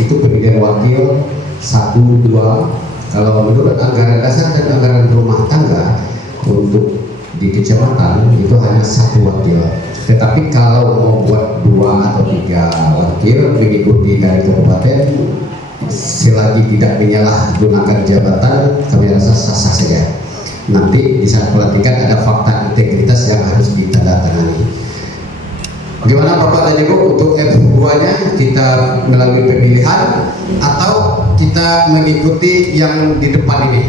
itu pemilihan wakil 1, 2. Kalau menurut anggaran dasar dan anggaran rumah tangga untuk di kecamatan itu hanya 1 wakil. Tetapi kalau mau buat 2 atau 3 wakil mengikuti dari kabupaten, selagi tidak menyalahgunakan jabatan, kami rasa sah-sah saja. Nanti di saat pelantikan ada fakta integritas yang harus ditandatangani. Bagaimana Bapak dan Ibu untuk F2-nya, kita melalui pemilihan atau kita mengikuti yang di depan ini?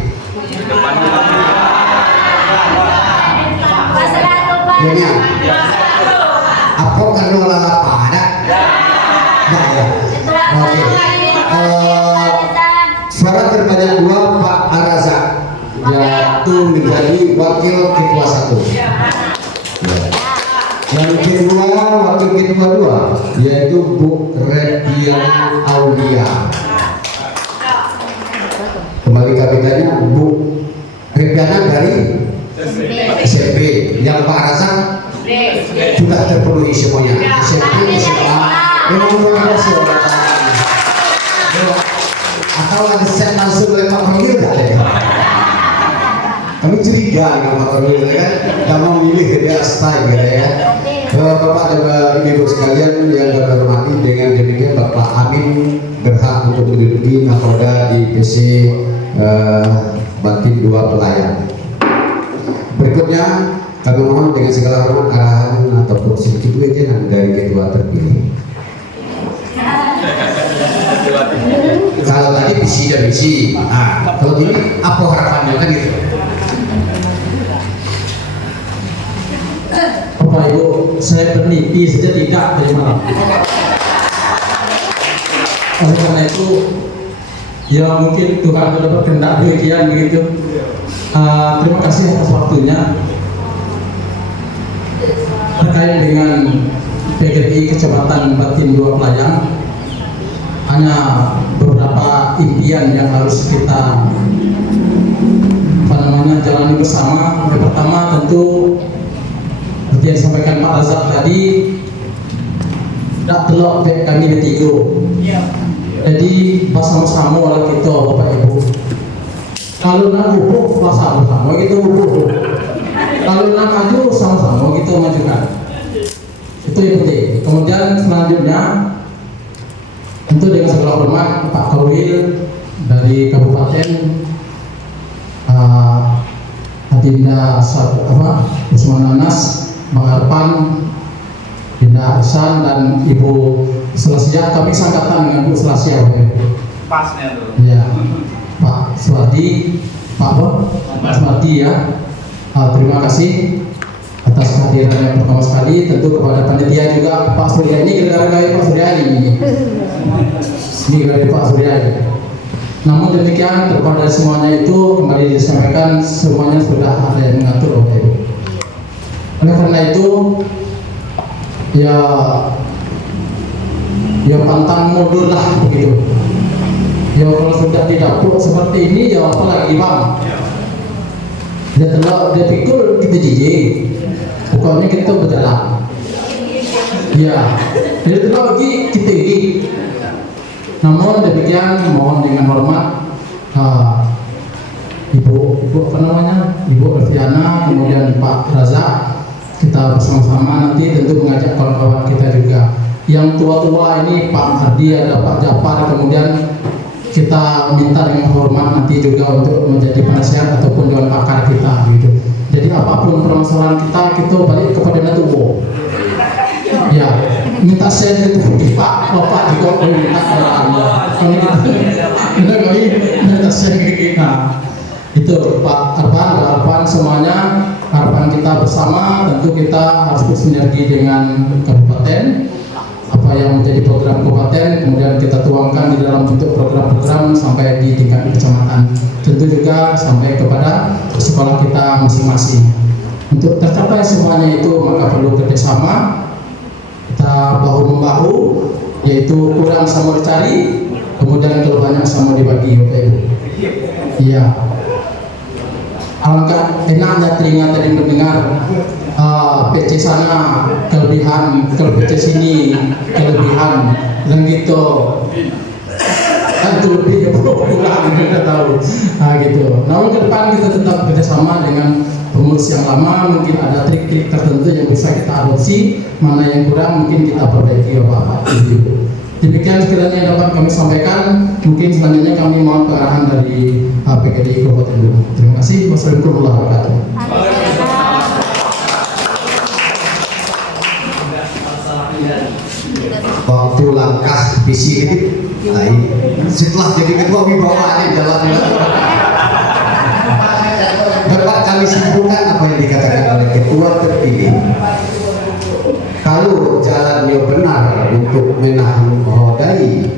Ini apa karena apa ada? Nah, oke. Suara terbanyak 2 Pak Arazak, yaitu menjadi wakil ketua 1. Yang kedua, wakil ketua 2 yaitu Bu Redian Aulia. Kembali kabinetnya Bu Rediana dari SMP. Yang Pak Arazak sudah terpenuhi semuanya. SMP, SMA. Atau ada set langsung oleh Pak Korwil nggak ada ya? Kami curiga dengan Pak Korwil kan, nggak mau milih ke style gitu ya. Bapak dan Ibu sekalian yang kami hormati, dengan demikian Bapak Amin berhak untuk menduduki nakoda di PC Batin 2 Pelayan. Berikutnya kami mohon dengan segala hormat arahan ataupun sedikit wejangan dari ketua terpilih. Kalau tadi visi dan misi, kalau ini apa harapannya kan gitu? Bapak Ibu, saya peneliti saja tidak terima. Oleh karena itu, ya mungkin Tuhan sudah berkehendak demikian begitu. Terima kasih atas waktunya. Terkait dengan PGRI Kecamatan Batin 2 Pelayan, hanya beberapa impian yang harus kita jalani bersama. Yang pertama tentu seperti yang disampaikan Pak Razak tadi, tidak telok kami bertiga. Jadi bersama-sama oleh kita Bapak Ibu. Kalau nak hubung bersama-sama kita hubung. Kalau nak maju sama-sama kita majukan. Itu yang penting. Kemudian selanjutnya, tentu dengan segala hormat Pak Korwil dari Kabupaten, Adinda Usman Anas, Bang Arpan, Dinda Arsan, dan Ibu Selasia. Kami sangkatan dengan Bu Selasia, pasnya tuh. Ya, Pak Suwardi, Pak Suwardi ya. Terima kasih atas atas kehadirannya pertama sekali, tentu kepada panitia juga Pak Surya. Ini gara-gara Pak Suryadi ini dari Pak Suryadi. Namun demikian kepada semuanya itu kembali disampaikan semuanya sudah ada yang mengatur Bapak Ibu. Oleh karena itu ya pantang mundur lah begitu. Ya kalau sudah di dapur seperti ini ya apalagi Bang. Dia pikir kita jijik, pokoknya kita berjalan. Ya, dia lagi kita ini. Namun demikian mohon dengan hormat Ibu apa namanya, Ibu Alfiana, kemudian Pak Razak, kita bersama-sama nanti tentu mengajak kawan-kawan kita juga. Yang tua-tua ini Pak Hardi, ada Pak Japar, kemudian kita minta dengan hormat nanti juga untuk menjadi penasihat ataupun dewan pakar kita gitu. Jadi apapun permasalahan kita balik kepada Natuwo. Ya, minta share itu Pak, Bapak juga minta minta share ke kita. Itu Pak Arpan semuanya, harapan kita bersama tentu kita harus bersinergi dengan kabupaten. Apa yang menjadi program kabupaten kemudian kita tuangkan di dalam bentuk program-program sampai di tingkat kecamatan, tentu juga sampai kepada sekolah kita masing-masing. Untuk tercapai semuanya itu maka perlu kerjasama, kita bahu-membahu, yaitu kurang sama dicari, kemudian kalau banyak sama dibagi. Bapak Ibu, iya, alangkah enaknya telinga tadi mendengar PC sana kelebihan, kalau PC sini kelebihan, dan gitu kan itu lebih ya pulang kita tahu gitu. Namun ke depan kita tetap kerjasama dengan pengurus yang lama, mungkin ada trik-trik tertentu yang bisa kita adopsi, mana yang kurang mungkin kita perbaiki Bapak Ibu. Demikian sekiranya yang dapat kami sampaikan. Mungkin selanjutnya kami mohon pengarahan dari PKDI Kabupaten Bogor. Terima kasih. Wassalamualaikum warahmatullahi wabarakatuh. Waktu langkah visi ini, setelah jadi ketua wibawa ini jalan. Dapat kami simpulkan apa yang dikatakan oleh ketua terpilih. Kalau jalannya benar untuk menahodai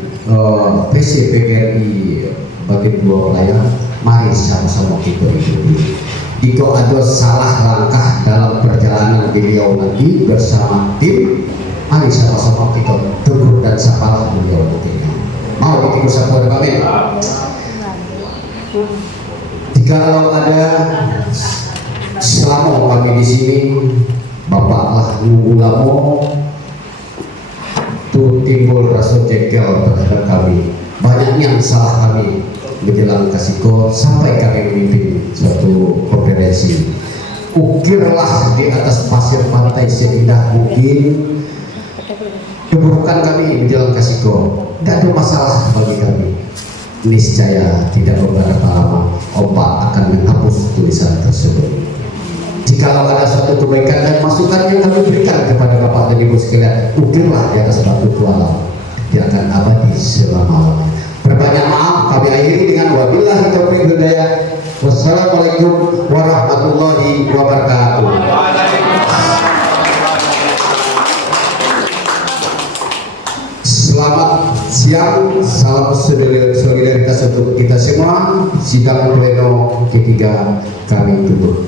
PC PGRI bagi dua pelayan, mari sama-sama kita ikuti. Jika ada salah langkah dalam perjalanan beliau nanti bersama tim, mari sama-sama kita tegur dan sapalah beliau nanti. Mau kita bersama kami. Jikalau ada selama kami di sini, Bapaklah nunggu lama tuh timbul rasa jengkel terhadap kami. Banyaknya salah kami menjelang kasiko sampai kami memimpin suatu konferensi. Ukirlah di atas pasir pantai seindah mungkin keburukan kami menjelang kasiko. Tidak ada masalah bagi kami. Niscaya tidak beberapa lama ombak akan menghapus tulisan tersebut. Jikalau ada suatu kebaikan dan masukan yang kami berikan kepada Bapak dan Ibu sekalian, ukirlah di atas batu tualang, dia akan abadi selama-lamanya. Perbanyak maaf, kami akhiri dengan wabillahi taufiq wal hidayah. Wassalamualaikum warahmatullahi wabarakatuh. Selamat siang, salam solidaritas untuk kita semua. Sidang pleno ketiga kami tutup.